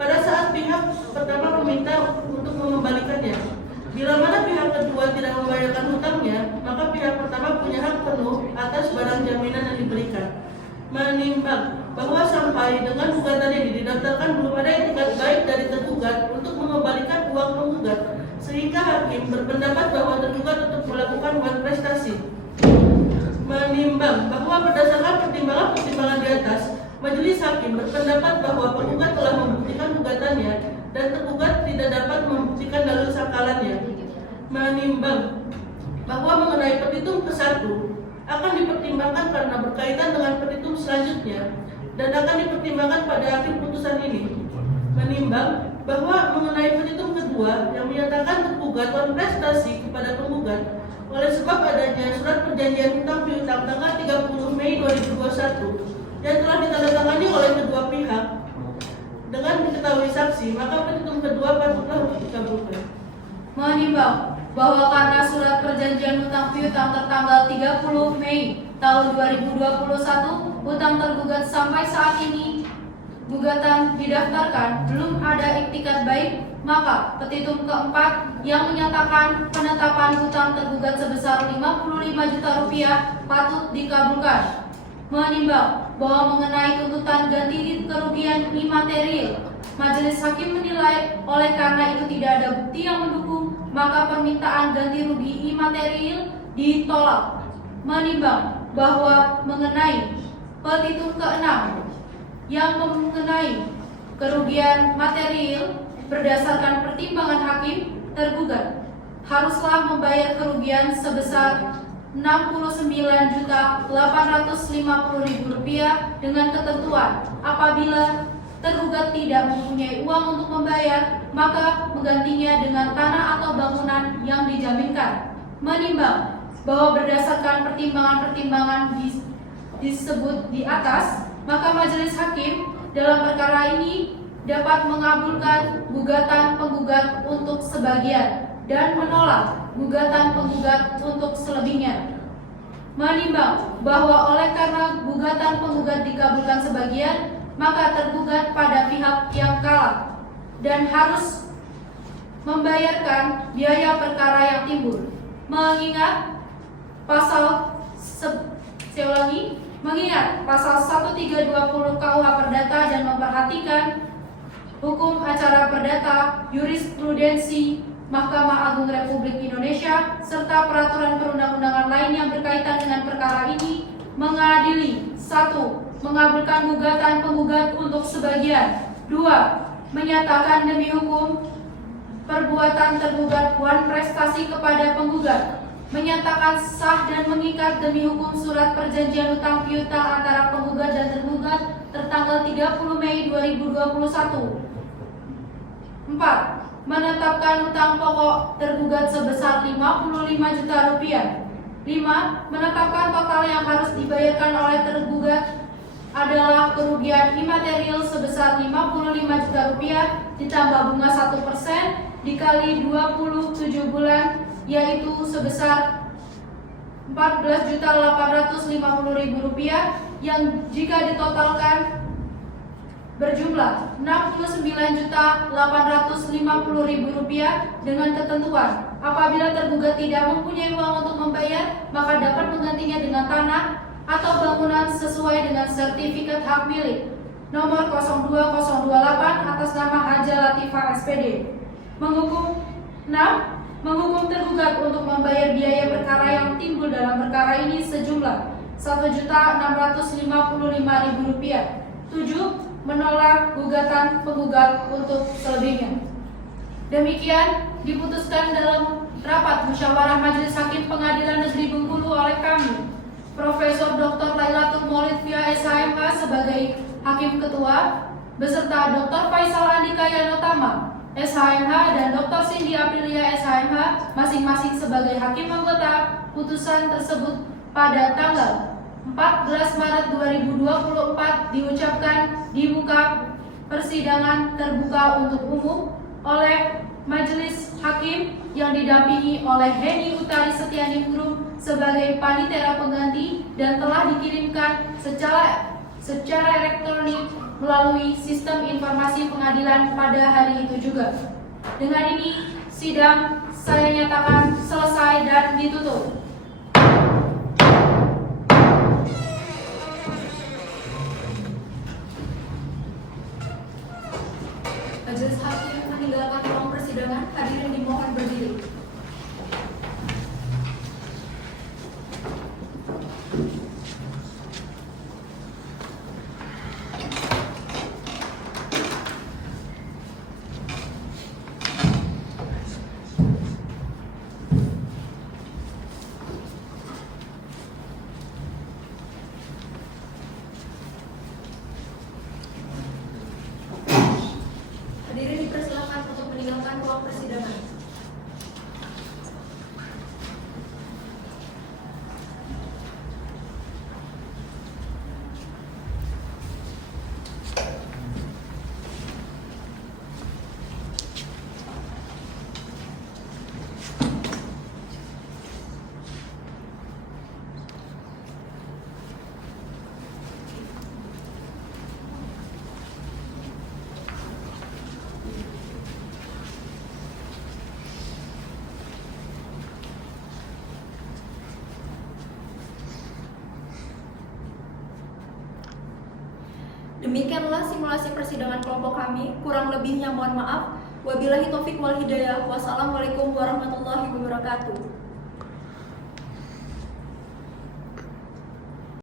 pada saat pihak pertama meminta untuk mengembalikannya. Bila mana pihak kedua tidak membayarkan hutangnya, maka pihak pertama punya hak penuh atas barang jaminan yang diberikan. Menimbang bahwa sampai dengan gugatan ini didaftarkan belum ada itikat baik dari tergugat untuk mengembalikan uang penggugat, sehingga hakim berpendapat bahwa tergugat untuk melakukan uang prestasi. Menimbang bahwa berdasarkan pertimbangan di atas, Majelis Hakim berpendapat bahwa penggugat telah membuktikan gugatannya dan tergugat tidak dapat membuktikan dalil sangkalannya. Menimbang bahwa mengenai petitum ke-1 akan dipertimbangkan karena berkaitan dengan petitum selanjutnya dan akan dipertimbangkan pada akhir putusan ini. Menimbang bahwa mengenai petitum kedua yang menyatakan tergugat uang prestasi kepada penggugat oleh sebab adanya surat perjanjian hutang piutang tanggal 30 Mei 2021 yang telah ditandatangani oleh kedua pihak dengan diketahui saksi, maka petitum kedua patutlah untuk dikabulkan. Menimbang bahwa karena surat perjanjian hutang piutang tertanggal 30 Mei tahun 2021 hutang tergugat sampai saat ini gugatan didaftarkan belum ada iktikat baik, maka petitum keempat yang menyatakan penetapan hutang tergugat sebesar 55 juta rupiah patut dikabulkan. Menimbang bahwa mengenai tuntutan ganti kerugian imaterial, Majelis Hakim menilai oleh karena itu tidak ada bukti yang mendukung, maka permintaan ganti rugi imaterial ditolak. Menimbang bahwa mengenai petitum ke-6 yang mengenai kerugian material, berdasarkan pertimbangan hakim, tergugat haruslah membayar kerugian sebesar Rp69.850.000 dengan ketentuan apabila tergugat tidak mempunyai uang untuk membayar, maka menggantinya dengan tanah atau bangunan yang dijaminkan. Menimbang bahwa berdasarkan pertimbangan-pertimbangan disebut di atas, maka Majelis Hakim dalam perkara ini dapat mengabulkan gugatan penggugat untuk sebagian dan menolak gugatan penggugat untuk selebihnya. Menimbang bahwa oleh karena gugatan penggugat dikabulkan sebagian, maka tergugat pada pihak yang kalah dan harus membayarkan biaya perkara yang timbul. Mengingat pasal 1320 KUH Perdata dan memperhatikan hukum acara perdata, jurisprudensi Mahkamah Agung Republik Indonesia serta peraturan perundang-undangan lain yang berkaitan dengan perkara ini, mengadili 1. Mengabulkan gugatan penggugat untuk sebagian. 2. Menyatakan demi hukum perbuatan tergugat wan prestasi kepada penggugat. Menyatakan sah dan mengikat demi hukum surat perjanjian hutang piutang antara penggugat dan tergugat tertanggal 30 Mei 2021. 4. Menetapkan utang pokok tergugat sebesar 55 juta rupiah. 5. Menetapkan total yang harus dibayarkan oleh tergugat adalah kerugian imaterial sebesar 55 juta rupiah ditambah bunga 1% dikali 27 bulan, yaitu sebesar 14.850.000 rupiah, yang jika ditotalkan berjumlah 69.850.000 rupiah dengan ketentuan apabila tergugat tidak mempunyai uang untuk membayar, maka dapat menggantinya dengan tanah atau bangunan sesuai dengan sertifikat hak milik nomor 02028 atas nama Haja Latifah SPD. Menghukum 6. Menghukum tergugat untuk membayar biaya perkara yang timbul dalam perkara ini sejumlah Rp1.655.000. 7. Menolak gugatan penggugat untuk selebihnya. Demikian diputuskan dalam rapat musyawarah Majelis Hakim Pengadilan Negeri Bengkulu oleh kami, Profesor Dr. Lailatul Maulid via SHMH sebagai Hakim Ketua, beserta Dr. Faisal Andika Yanotama, SHMH, dan Dr. Cindy Aprilia SHMH masing-masing sebagai Hakim Anggota. Putusan tersebut pada tanggal 14 Maret 2024 diucapkan di muka persidangan terbuka untuk umum oleh Majelis Hakim yang didampingi oleh Heni Utari Setianingrum sebagai panitera pengganti dan telah dikirimkan secara elektronik melalui sistem informasi pengadilan pada hari itu juga. Dengan ini sidang saya nyatakan selesai dan ditutup. Majelis Hakim meninggalkan ruang persidangan. Hadirin dimohon berdiri. Hadirin dipersilakan untuk meninggalkan ruang persidangan. Demikianlah simulasi persidangan kelompok kami. Kurang lebihnya mohon maaf. Wabillahi taufik wal hidayah. Wassalamualaikum warahmatullahi wabarakatuh.